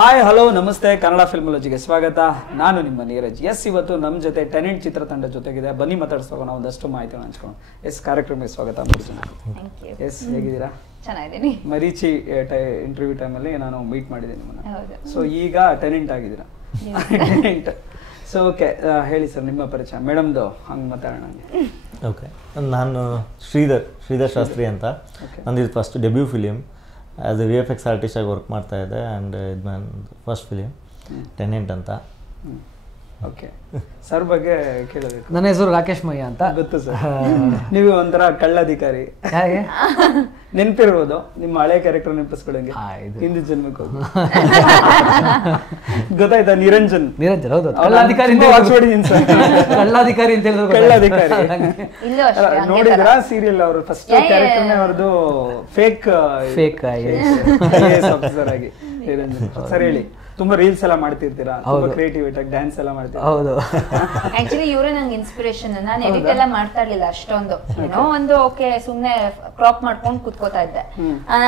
Hi hello ನಮಸ್ತೆ ಕನ್ನಡ ಫಿಲ್ಮಾಲಜಿಗೆ ಸ್ವಾಗತ. ನಾನು ನಿಮ್ಮ ನೀರಜ್. ಎಸ್, ಇವತ್ತು ನಮ್ಮ ಜೊತೆ ಟೆನೆಂಟ್ ಚಿತ್ರತಂಡ ಜೊತೆಗಿದೆ. ಬನ್ನಿ ಮಾತಾಡ್ಸೋಣ, ಒಂದಷ್ಟು ಮಾಹಿತಿ ಹಂಚ್ಕೊಂಡು. ಎಸ್, ಕಾರ್ಯಕ್ರಮಕ್ಕೆ ಸ್ವಾಗತ. ಎಸ್, ಹೇಗಿದ್ದೀರಾ? ಚೆನ್ನಾಗಿದ್ದೀನಿ. ಮರೀಚಿ ಇಂಟರ್ವ್ಯೂ ಟೈಮಲ್ಲಿ ನಾನು ಮೀಟ್ ಮಾಡಿದ್ದೀನಿ ನಿಮ್ಮನ್ನ. ಸೊ ಈಗ ಟೆನೆಂಟ್ ಆಗಿದ್ದೀರಾ. ಟೆನೆಂಟ್. ಸೊ ಓಕೆ, ಹೇಳಿ ಸರ್ ನಿಮ್ಮ ಪರಿಚಯ. ಮೇಡಮ್ದು ಹಂಗೆ ಮಾತಾಡೋಣ. ಓಕೆ, ನಾನು ಶ್ರೀಧರ್ ಶಾಸ್ತ್ರಿ ಅಂತ. ನಂದು ಇದು first debut film. As a VFX ಆರ್ಟಿಸ್ಟಾಗಿ ವರ್ಕ್ ಮಾಡ್ತಾ ಇದ್ದೆ. ಆ್ಯಂಡ್ ಇದು ನನ್ನ ಫಸ್ಟ್ ಫಿಲಿಮ್ ಟೆನೆಂಟ್ ಅಂತ. ಓಕೆ, ಸರ್ ಬಗ್ಗೆ ಕೇಳಬೇಕು. ನನ್ನ ಹೆಸರು ರಾಕೇಶ್ ಮಯ್ಯ ಅಂತ. ಗೊತ್ತು ಸರ್, ನೀವು ಒಂಥರ ಕಳ್ಳಧಿಕಾರಿ. ಹೇಗೆ ನೆನಪಿರ್ಬೋದು, ನಿಮ್ಮ ಹಳೆ ಕ್ಯಾರೆಕ್ಟರ್ ನೆನಪಿಸ್ಕೊಳಂಗೆ. ಹಿಂದಿ ಜನ್ಮಕ್ಕೆ ಗೊತ್ತಾಯ್ತಾ? ನಿರಂಜನ್ ಹೌದು, ಕಳ್ಳಾಧಿಕಾರಿ ಅಂತ ಹೇಳಿದ್ರು. ಕಳ್ಳಧಿಕಾರಿ ನೋಡಿದ್ರಾ ಸೀರಿಯಲ್? ಅವರು ಫಸ್ಟ್ ಕ್ಯಾರೆಕ್ಟರ್ ಅವ್ರದ್ದು ಫೇಕ್ ಆಫೀಸರ್ ಆಗಿ ನಿರಂಜನ್. ಸರ್ ಹೇಳಿ, ತುಂಬಾ ರೀಲ್ಸ್ ಎಲ್ಲ ಮಾಡ್ತಿರ್ತೀರಾ, ತುಂಬಾ ಕ್ರಿಯೇಟಿವಿಟಿ ಆಗಿ ಡ್ಯಾನ್ಸ್ ಎಲ್ಲ ಮಾಡ್ತೀರಾ. ಹೌದು, ಆಕ್ಚುಲಿ ಇವರೇ ನಂಗೆ ಇನ್ಸ್ಪಿರೇಷನ್. ನಾನು ಎಡಿಟ್ ಎಲ್ಲ ಮಾಡ್ತಾ ಇರ್ಲಿಲ್ಲ ಅಷ್ಟೊಂದು. ಏನೋ ಒಂದು ಓಕೆ ಸುಮ್ನೆ ಕ್ರಾಪ್ ಮಾಡ್ಕೊಂಡು ಕುತ್ಕೋತಾ ಇದ್ದೆ.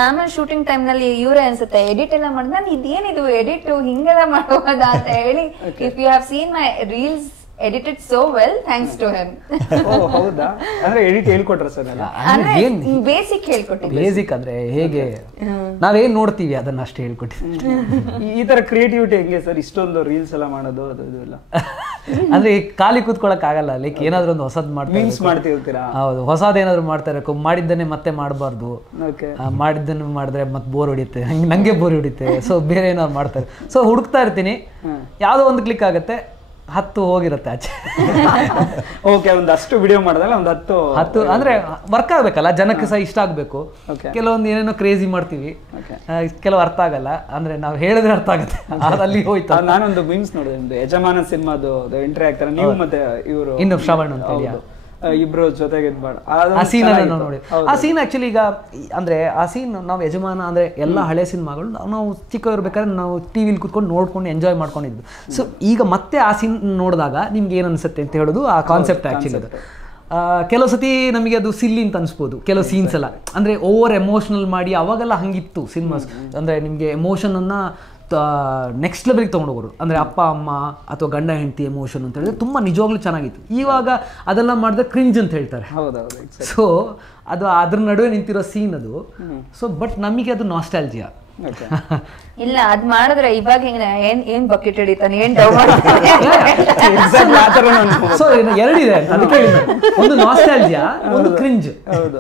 ಆಮೇಲೆ ಶೂಟಿಂಗ್ ಟೈಮ್ ನಲ್ಲಿ ಇವರೇ ಅನ್ಸುತ್ತೆ ಎಡಿಟ್ ಎಲ್ಲ ಮಾಡಿದ್ರೆ ನಾನು ಇದೇನಿದು ಎಡಿಟ್ ಹಿಂಗೆಲ್ಲ ಮಾಡೋದಾ ಅಂತ ಹೇಳಿ, if you have seen my reels edited so well thanks to him. ಓ ಹೌದಾ? ಅಂದ್ರೆ ಎಡಿಟ್ ಹೇಳ್ಕೊಟ್ರ ಸರ್? ಬೇಸಿಕ್ ಹೇಳ್ಕೊಟ್ಟಿದ್ದೆ. ಬೇಸಿಕ್ ಅಂದ್ರೆ ಹೇಗೆ ನಾವೇನ್ ನೋಡ್ತೀವಿ ಅದನ್ನ ಅಷ್ಟೇ ಹೇಳ್ಕೊಟ್ಟಿದ್ದೆ. ಈ ತರ ಕ್ರಿಯೇಟಿವಿಟಿ ಹೆಂಗೆ ಸರ್ ಇಷ್ಟೊಂದು ರೀಲ್ಸ್ ಎಲ್ಲ ಮಾಡೋದು? ಅದು ಇಲ್ಲ ಅಂದ್ರೆ ಖಾಲಿ ಕೂತ್ಕೊಳಕ್ ಆಗಲ್ಲ. ಲೈಕ್ ಏನಾದ್ರು ಒಂದು ಹೊಸದ್ ಮಾಡ್ತಿರ್ತೀರಾ? ಹೌದು, ಹೊಸದ್ ಏನಾದ್ರು ಮಾಡ್ತಾ ಇರಬೇಕು. ಮಾಡಿದ್ದನ್ನೇ ಮತ್ತೆ ಮಾಡಬಾರ್ದು. ಮಾಡಿದ್ದನ್ನು ಮಾಡಿದ್ರೆ ಮತ್ತೆ ಬೋರ್ ಹೊಡಿಯುತ್ತೆ, ನಂಗೆ ಬೋರ್ ಹೊಡಿಯುತ್ತೆ. ಸೊ ಬೇರೆ ಏನಾದ್ರು ಮಾಡ್ತಾರೆ. ಸೊ ಹುಡುಕ್ತಾ ಇರ್ತೀನಿ, ಯಾವ್ದೋ ಒಂದು ಕ್ಲಿಕ್ ಆಗುತ್ತೆ, 10 ಹೋಗಿರುತ್ತೆ ಆಚೆ. ಓಕೆ, ಒಂದಷ್ಟು ವಿಡಿಯೋ ಮಾಡಿದಾಗ ಒಂದು 10 ಅಂದ್ರೆ ವರ್ಕ್ ಆಗ್ಬೇಕಲ್ಲ, ಜನಕ್ಕೆ ಸಹ ಇಷ್ಟ ಆಗ್ಬೇಕು. ಕೆಲವೊಂದು ಏನೇನೋ ಕ್ರೇಜಿ ಮಾಡ್ತೀವಿ, ಕೆಲವು ಅರ್ಥ ಆಗಲ್ಲ. ಅಂದ್ರೆ ನಾವು ಹೇಳಿದ್ರೆ ಅರ್ಥ ಆಗುತ್ತೆ, ಅಲ್ಲಿ ಹೋಯ್ತು. ನಾನೊಂದು ಮೀಮ್ಸ್ ನೋಡಿದೆ, ಒಂದು ಯಜಮಾನ ಸಿನಿಮಾದು ಎಂಟ್ರಿ ಆಗ್ತಾರೆ ನೀವು ಮತ್ತೆ ಇವರು ಇನ್ನು ಶ್ರವಣ್ ಅಂತ ಹೇಳಿ ಇಬ್ರು ಜೊತೆಗೆ ಆ ಸೀನ್ ಅನ್ನು ನೋಡಿ. ಆ ಸೀನ್ ಆಕ್ಚುಲಿ ಈಗ ಅಂದ್ರೆ ಆ ಸೀನ್ ನಾವು ಯಜಮಾನ ಅಂದ್ರೆ ಎಲ್ಲ ಹಳೆ ಸಿನಿಮಾಗಳು ನಾವು ಚಿಕ್ಕವರ್ಬೇಕಾದ್ರೆ ನಾವು ಟಿವಿಲಿ ಕುತ್ಕೊಂಡು ನೋಡ್ಕೊಂಡು ಎಂಜಾಯ್ ಮಾಡ್ಕೊಂಡಿದ್ವಿ. ಸೊ ಈಗ ಮತ್ತೆ ಆ ಸೀನ್ ನೋಡಿದಾಗ ನಿಮ್ಗೆ ಏನ್ ಅನ್ಸುತ್ತೆ ಅಂತ ಹೇಳೋದು ಆ ಕಾನ್ಸೆಪ್ಟ್ ಆಕ್ಚುಲಿ. ಅದು ಕೆಲವು ಸತಿ ನಮಗೆ ಅದು ಸಿಲ್ಲಿ ಅಂತ ಅನ್ಸ್ಬೋದು, ಕೆಲವು ಸೀನ್ಸ್ ಎಲ್ಲ ಅಂದ್ರೆ ಓವರ್ ಎಮೋಷನಲ್ ಮಾಡಿ. ಅವಾಗೆಲ್ಲ ಹಂಗಿತ್ತು ಸಿನಿಮಾಸ್. ಅಂದ್ರೆ ನಿಮ್ಗೆ ಎಮೋಷನ್ ಅನ್ನ ನೆಕ್ಸ್ಟ್ ಲೆವೆಲ್ಗೆ ತೊಗೊಂಡೋಗೋರು. ಅಂದರೆ ಅಪ್ಪ ಅಮ್ಮ ಅಥವಾ ಗಂಡ ಹೆಂಡತಿ ಎಮೋಷನ್ ಅಂತ ಹೇಳಿದ್ರೆ ತುಂಬ ನಿಜವಾಗ್ಲೂ ಚೆನ್ನಾಗಿತ್ತು. ಇವಾಗ ಅದೆಲ್ಲ ಮಾಡಿದ್ರೆ ಕ್ರಿಂಜ್ ಅಂತ ಹೇಳ್ತಾರೆ. ಸೊ ಅದು ಅದ್ರ ನಡುವೆ ನಿಂತಿರೋ ಸೀನ್ ಅದು. ಸೊ ಬಟ್ ನಮಗೆ ಅದು ನಾಸ್ಟಾಲ್ಜಿಯಾ. ಇಲ್ಲ, ಅದ್ ಮಾಡಿದ್ರೆ ಇವಾಗ ಏನ್ ಬಕೆಟ್ ಹಿಡಿತಾನೆ, ಏನ್ ಡೌ ಮಾಡ್ತಾನೆ. ಸೊ ಎರಡಿದೆ ಅದಕ್ಕೆ ಹೇಳಿದೆ, ಒಂದು ನಾಸ್ಟಾಲ್ಜಿಯಾ, ಒಂದು ಕ್ರಿಂಜ್.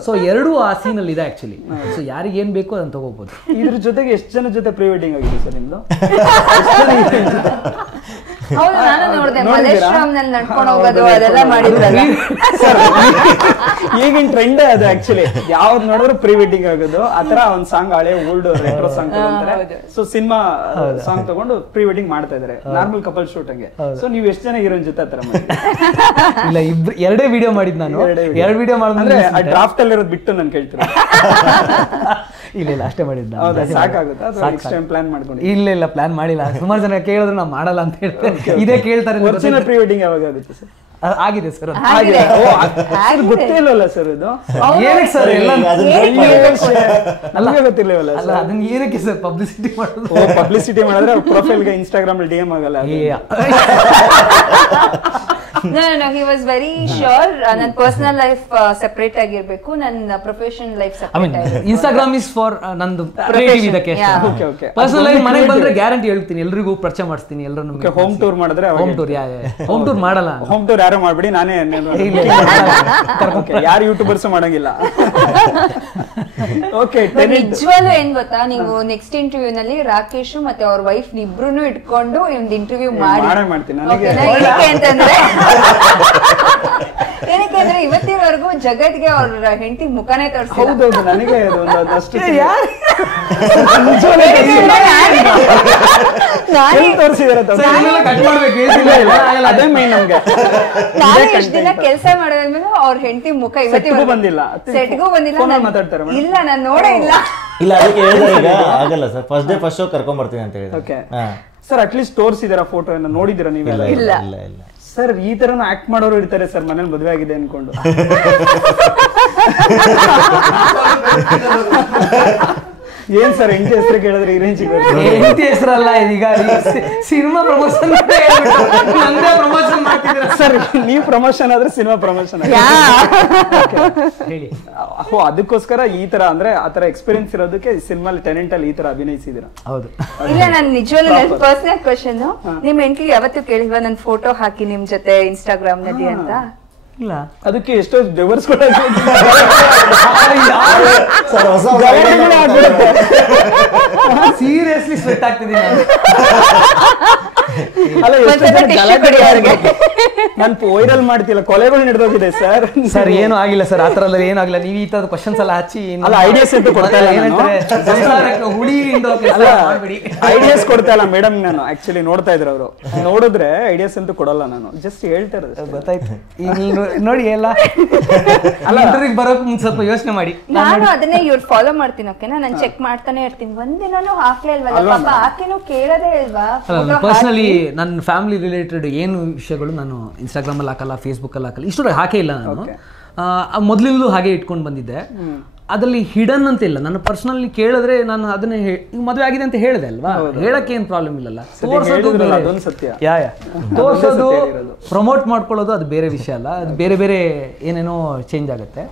ಸೊ ಎರಡೂ ಆ ಸೀನ್ ಅಲ್ಲಿ ಇದೆ ಆಕ್ಚುಲಿ. ಸೊ ಯಾರಿಗೆ ಏನ್ ಬೇಕು ಅದನ್ನ ತಗೋಬಹುದು. ಇದ್ರ ಜೊತೆಗೆ ಎಷ್ಟು ಜನ ಜೊತೆ ಪ್ರೀ ವೆಡ್ಡಿಂಗ್ ಆಗಿದೆ ಸರ್ ನಿಮ್ದು? ಹೌದು, ನಾನು ನೋಡಿದೆ. ಮಲೇಶ್ವರಂ ನಲ್ಲಿ ನಡ್ಕೊಂಡು ಹೋಗೋದು ಅದೆಲ್ಲ ಮಾಡಿದ್ರಲ್ಲ. ಈಗಿನ ಟ್ರೆಂಡ್ ಅದು ಆಕ್ಚುಲಿ. ಯಾವ್ದು ನೋಡಿದ್ರು ಪ್ರೀ ವೆಡ್ಡಿಂಗ್ ಆಗೋದು. ಆತರ ಒಂದ್ ಸಾಂಗ್ ಹಳೆ ಓಲ್ಡ್ ರೆಟ್ರೋ ಸಾಂಗ್ ತಗೊಂತಾರೆ. ಸೊ ಸಿನಿಮಾ ಸಾಂಗ್ ತಗೊಂಡು ಪ್ರೀ ವೆಡ್ಡಿಂಗ್ ಮಾಡ್ತಾ ಇದಾರೆ, ನಾರ್ಮಲ್ ಕಪಲ್ ಶೂಟ್ ಹಂಗೆ. ಸೊ ನೀವ್ ಎಷ್ಟು ಜನ ಹೀರೋನ್ ಜೊತೆ ಆತರ ಮಾಡಿ? ಇಲ್ಲ, ಎರಡೇ ವಿಡಿಯೋ ಮಾಡಿದ್ ನಾನು. ಎರಡು ವಿಡಿಯೋ ಮಾಡಿದ್ರೆ ಡ್ರಾಫ್ಟ್ ಅಲ್ಲಿ ಇರೋದು ಬಿಟ್ಟು ನಾನು ಕೇಳ್ತೀನಿ. ಇಲ್ಲ ಅಷ್ಟೇ ಮಾಡಿದ್ದ. ಸಾಕಾಗುತ್ತಾ? ಪ್ಲಾನ್ ಮಾಡ್ಕೊಂಡು? ಇಲ್ಲ ಪ್ಲಾನ್ ಮಾಡಿಲ್ಲ. ಸುಮಾರು ಜನ ಕೇಳಿದ್ರೆ ನಾವು ಮಾಡಲ್ಲ ಅಂತ ಹೇಳ್ತಾರೆ. ಇದೇ ಕೇಳ್ತಾರೆ. ಪ್ರೀ ವೆಡ್ಡಿಂಗ್ ಯಾವಾಗ ಆಗುತ್ತೆ ಸರ್? ಆಗಿದೆ ಸರ್. ಗೊತ್ತೇ ಇಲ್ಲವಲ್ಲ ಸರ್ ಇದು? ಏನಕ್ಕೆ ಸರ್ ಎಲ್ಲ ಗೊತ್ತಿಲ್ಲವಲ್ಲ? ಅಲ್ಲ, ಅದನ್ನ ಏನಕ್ಕೆ ಸರ್ ಪಬ್ಲಿಸಿಟಿ ಮಾಡೋದು? ಪಬ್ಲಿಸಿಟಿ ಮಾಡಿದ್ರೆ ಪ್ರೊಫೈಲ್ಗೆ ಇನ್ಸ್ಟಾಗ್ರಾಮ್ ಅಲ್ಲಿ DM ಆಗಲ್ಲ. No, he was very sure. ನನ್ನ ಪರ್ಸನಲ್ ಲೈಫ್ ಸೆಪರೇಟ್ ಆಗಿರ್ಬೇಕು, ನನ್ನ ಪ್ರೊಫೆಷನಲ್ ಲೈಫ್ ಸೆಪರೇಟ್ ಆಗಿರ್ಬೇಕು. ಇನ್ಸ್ಟಾಗ್ರಾಮ್ ಇಸ್ ಫಾರ್ ನಂದು ಕ್ರಿಯೇಟಿವ್ ಇದಕ್ಕೆ. ಪರ್ಸನಲ್ ಲೈಫ್ ಮನೆಗೆ ಬಂದ್ರೆ ಗ್ಯಾರಂಟಿ ಹೇಳ್ತೀನಿ, ಎಲ್ರಿಗೂ ಪರಿಚಯ ಮಾಡಿಸ್ತೀನಿ. ಎಲ್ಲರನ್ನು ಹೋಮ್ ಟೂರ್ ಮಾಡಿದ್ರೆ ಹೋಮ್ ಟೂರ್ ಮಾಡಲ್ಲ. ಹೋಮ್ ಟೂರ್ ಯಾರು ಮಾಡ್ಬಿಡಿ, ನಾನೇ ಯಾರು ಯೂಟ್ಯೂಬರ್ಸ್ ಮಾಡಂಗಿಲ್ಲ. ಓಕೆ, ನಿಜವಾಗ್ಲೂ ಏನ್ ಗೊತ್ತಾ, ನೀವು ನೆಕ್ಸ್ಟ್ ಇಂಟರ್ವ್ಯೂ ನಲ್ಲಿ ರಾಕೇಶ್ ಮತ್ತೆ ಅವ್ರ ವೈಫ್ ಇಬ್ರು ಇಟ್ಕೊಂಡು ಒಂದು ಇಂಟರ್ವ್ಯೂ ಮಾಡ್ತೀನಿ. ಏನಕ್ಕೆ ಅಂದ್ರೆ ಇವತ್ತಿನವರೆಗೂ ಜಗತ್ಗೆ ಅವ್ರ ಹೆಂಡತಿ ಮುಖನೇ ತೋರಿಸಿಲ್ಲ. ಹೌದೌದು, ನನಗೆ ಒಂದಷ್ಟು ಕೆಲಸ ಮಾಡೋದ್ಮೇಲೆ ಅವ್ರ ಹೆಂಡತಿ ಮುಖ ಇವತ್ತಿಗೂ ಬಂದಿಲ್ಲ, ಸೆಟ್ಗೂ ಬಂದಿಲ್ಲ. ಮಾತಾಡ್ತಾರೆ ಇಲ್ಲ, ನಾನು ನೋಡೇ ಇಲ್ಲ. ಇಲ್ಲ, ಅದಕ್ಕೆ ಹೇಳಿದಾಗ ಆಗಲ್ಲ sir. First day first show ಕರ್ಕೊಂಡ್ ಬರ್ತೀನಿ ಅಂತ ಹೇಳಿದ್ರೆ. ಸರ್ ಅಟ್ಲೀಸ್ಟ್ ತೋರಿಸಿದಾರ ಫೋಟೋ ನೋಡಿದಿರಾ ನೀವೆಲ್ಲ? ಇಲ್ಲ ಸರ್, ಈ ತರನು ಆಕ್ಟ್ ಮಾಡೋರು ಇರ್ತಾರೆ ಸರ್, ಮನೇಲಿ ಮದುವೆ ಆಗಿದೆ ಅನ್ಕೊಂಡು. ಏನ್ ಸರ್ ಹೆಂಡತಿ ಹೆಸರು ಕೇಳಿದ್ರೆ ಈ ರೇಂಜ್ ಹೆಂಡತಿ ಹೆಸರಲ್ಲ ಇದೀಗ ಸಿನಿಮಾ ಪ್ರಮೋಷನ್ ನಂದೇ ಪ್ರಮೋಷನ್ ಮಾಡ್ತಿದ್ದೀರಾ ಸರ್. ನೀವು ಪ್ರಮೋಷನ್ ಆದ್ರೆ ಸಿನಿಮಾ ಪ್ರಮೋಷನ್ ಹೇಳಿ. ಅದಕ್ಕೋಸ್ಕರ ಈ ತರ ಅಂದ್ರೆ ಆತರ ಎಕ್ಸ್ಪೀರಿಯನ್ಸ್ ಇರೋದಕ್ಕೆ ಸಿನಿಮಾ ಟೆನೆಂಟ್ ಅಲ್ಲಿ ಈ ತರ ಅಭಿನಯಿಸಿದಿರ? ಹೌದು. ಇಲ್ಲ, ನಾನು ನಿಜವಾಗ್ಲೂ ನನ್ನ ಪರ್ಸನಲ್ ಕ್ವಶನ್, ನಿಮ್ ಹೆಂಡತಿಗೆ ಯಾವತ್ತೂ ಕೇಳಿಲ್ವಾ ನನ್ ಫೋಟೋ ಹಾಕಿ ನಿಮ್ ಜೊತೆ ಇನ್ಸ್ಟಾಗ್ರಾಮ್ ನಲ್ಲಿ ಅಂತ? ಇಲ್ಲ, ಅದಕ್ಕೆ ಎಷ್ಟೋ ಡಿವರ್ಸ್ ಸೀರಿಯಸ್ಲಿ ಸ್ವೆಟ್ ಆಗ್ತಿದ್ದೀನಿ. ಅಲ್ಲ, ನಾನು ವೈರಲ್ ಮಾಡ್ತಿಲ್ಲ, ಕೊಲೆಗಳು ನಡೆದೋಗಿದೆ ಸರ್. ಸರ್ ಏನು ಆಗಿಲ್ಲ ಸರ್, ಆತರ ಎಲ್ಲ ಏನು ಆಗಿಲ್ಲ. ನೀವು ಈ ತರದ ಕ್ವಶನ್ಸ್ ಎಲ್ಲ ಹಚ್ಚಿ ಅಲ್ಲ ಐಡಿಯಾಸ್ ಅಂತ ಕೊಡ್ತಾ ಇಲ್ಲ, ಹುಳಿ ಐಡಿಯಾಸ್ ಕೊಡ್ತಾ ಇಲ್ಲ ಮೇಡಮ್. ನಾನು ಆಕ್ಚುಲಿ ನೋಡ್ತಾ ಇದ್ರು ಅವರು, ನೋಡಿದ್ರೆ ಐಡಿಯಾಸ್ ಅಂತ ಕೊಡಲ್ಲ, ನಾನು ಜಸ್ಟ್ ಹೇಳ್ತಾ ಇರೋದು. ಗೊತ್ತಾಯ್ತು. ಈಗ ನೋಡಿ ಎಲ್ಲ ಅಲ್ಲ, ಇಂಟರ್ವ್ಯೂಗೆ ಬರೋಕೆ ಮುಂಚೆ ಸ್ವಲ್ಪ ಯೋಚನೆ ಮಾಡಿ. ನಾನು ಅದನ್ನೇ ಇವ್ರು ಫಾಲೋ ಮಾಡ್ತೀನಿ. ಓಕೆನಾ, ನಾನು ಚೆಕ್ ಮಾಡ್ತಾನೆ ಇರ್ತೀನಿ. ಒಂದಿನಾನು ಹಾಕ್ಲೇ ಇಲ್ವಲ್ಲ ಪಾಪ, ಆಕೆನೂ ಕೇಳೋದೇ ಇಲ್ವಾ? ಪರ್ಸನಲಿ ನನ್ನ ಫ್ಯಾಮಿಲಿ ರಿಲೇಟೆಡ್ ಏನು ವಿಷಯಗಳು ನಾನು ಇನ್ಸ್ಟಾಗ್ರಾಮ್ ಅಲ್ಲಿ ಹಾಕಲ್ಲ, ಫೇಸ್ಬುಕ್ ಅಲ್ಲಿ ಹಾಕಲ್ಲ, ಇಷ್ಟು ಹಾಕೇ ಇಲ್ಲ ನಾನು. ಮೊದಲಿಂದಲೂ ಹಾಗೆ ಇಟ್ಕೊಂಡು ಬಂದಿದ್ದೆ. ಅದರಲ್ಲಿ ಹಿಡನ್ ಅಂತ ಇಲ್ಲ. ನನ್ನ ಪರ್ಸನಲಿ ಕೇಳಿದ್ರೆ ನಾನು ಅದನ್ನೇ ಈಗ ಮದುವೆ ಆಗಿದೆ ಅಂತ ಹೇಳಿದೆ ಅಲ್ವಾ, ಹೇಳಕ್ಕೆ ಏನು ಪ್ರಾಬ್ಲಮ್ ಇಲ್ಲಲ್ಲ. ತೋರ್ಸೋದು ಪ್ರಮೋಟ್ ಮಾಡ್ಕೊಳ್ಳೋದು ಅದು ಬೇರೆ ವಿಷಯ ಅಲ್ಲ, ಅದು ಬೇರೆ ಬೇರೆ ಏನೇನೋ ಚೇಂಜ್ ಆಗುತ್ತೆ.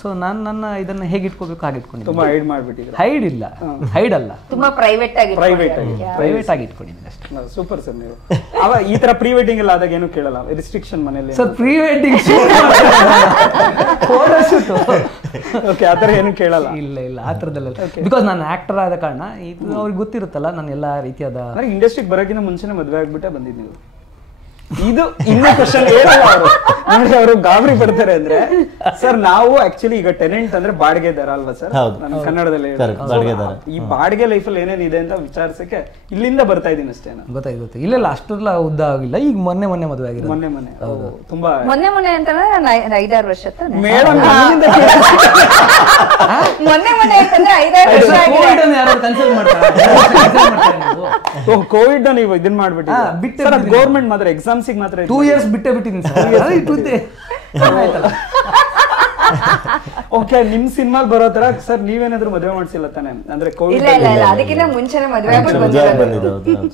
ಸೊ ನಾನು ನನ್ನ ಇದನ್ನ ಹೇಗೆ ಇಟ್ಕೋಬೇಕು ಹಾಗೆ ಇಟ್ಕೊಂಡಿದ್ದೀನಿ. ಹೈಡ್ ಇಲ್ಲ, ಹೈಡ್ ಅಲ್ಲ, ತುಂಬಾ ಪ್ರೈವೇಟ್ ಆಗಿ ಇಟ್ಕೊಂಡಿದ್ದೀನಿ ಅಷ್ಟೇ. Super sir. ನೀವು ಅವ ಈ ತರ ಪ್ರೀ ವೆಡ್ಡಿಂಗ್ ಎಲ್ಲ ಆದಾಗ ಏನು ಕೇಳಲ್ಲ, ರಿಸ್ಟ್ರಿಕ್ಷನ್ ಮನೆಯಲ್ಲಿ? Sir pre wedding photo shoot okay, ಆ ತರ ಏನು ಕೇಳಲ್ಲ? ಇಲ್ಲ ಇಲ್ಲ, ಆ ತರದಲ್ಲ. ಬಿಕಾಸ್ ನಾನು ಆಕ್ಟರ್ ಆದ ಕಾರಣ ಇದು ಅವ್ರಿಗೆ ಗೊತ್ತಿರುತ್ತಲ್ಲ, ನಾನು ಎಲ್ಲಾ ರೀತಿಯಾದ ಇಂಡಸ್ಟ್ರಿಗೆ ಬರೋಕ್ಕಿಂತ ಮುಂಚೆನೆ ಮದುವೆ ಆಗ್ಬಿಟ್ಟೆ ಬಂದಿದ್ದು ನೀವು. ಇದು ಇನ್ನೂ ಕ್ವಶನ್ ಏನಲ್ಲ, ಅವರು ನೋಡಿ ಅವರು ಗಾಬರಿ ಪಡ್ತಾರೆ ಅಂದ್ರೆ, ಸರ್ ನಾವು ಆಕ್ಚುಲಿ ಈಗ ಟೆನೆಂಟ್ ಅಂದ್ರೆ ಬಾಡಿಗೆದಾರ ಅಲ್ವಾ ಸರ್? ನಾನು ಕನ್ನಡದಲ್ಲಿ ಈ ಬಾಡಿಗೆ ಲೈಫ್ ಅಲ್ಲಿ ಏನೇನಿದೆ ಅಂತ ವಿಚಾರಿಸಕ್ಕೆ ಇಲ್ಲಿಂದ ಬರ್ತಾ ಇದೀನಿ ಅಷ್ಟೇ. ಗೊತ್ತಾಯ್ತು. ಇಲ್ಲ ಅಷ್ಟೆಲ್ಲ ಉದ್ದ ಆಗಿಲ್ಲ, ಈಗ ಮೊನ್ನೆ ಮದುವೆ ಆಗಿದೆ. ಮೊನ್ನೆ ತುಂಬಾ ಮೊನ್ನೆ ಅಂತಂದ್ರೆ 5-6 ವರ್ಷ ಮೇಡಮ್. ಮೊನ್ನೆ ಅಂತಂದ್ರೆ 5-6 ವರ್ಷ ಕೋವಿಡ್ ನೀವು ಇದನ್ ಮಾಡ್ಬಿಟ್ಟು ಗೌರ್ಮೆಂಟ್ ಮಾತ್ರ ಎಕ್ಸಾಮ್ಸ್ ಮಾತ್ರ 2 years ಬಿಟ್ಟೆ ಬಿಟ್ಟಿದ್ದೀನಿ ಸರ್. ಓಕೆ, ನಿಮ್ ಸಿನಿಮಾ ಬರೋ ತರ ಸರ್ ನೀವೇನಾದ್ರೂ ಮದುವೆ ಮಾಡ್ಸಿಲ್ಲ ತಾನೆ? ಅಂದ್ರೆ ಕೋವಿಡ್ ಅದಕ್ಕಿಂತ ಮುಂಚೆನೆ ಮದುವೆ.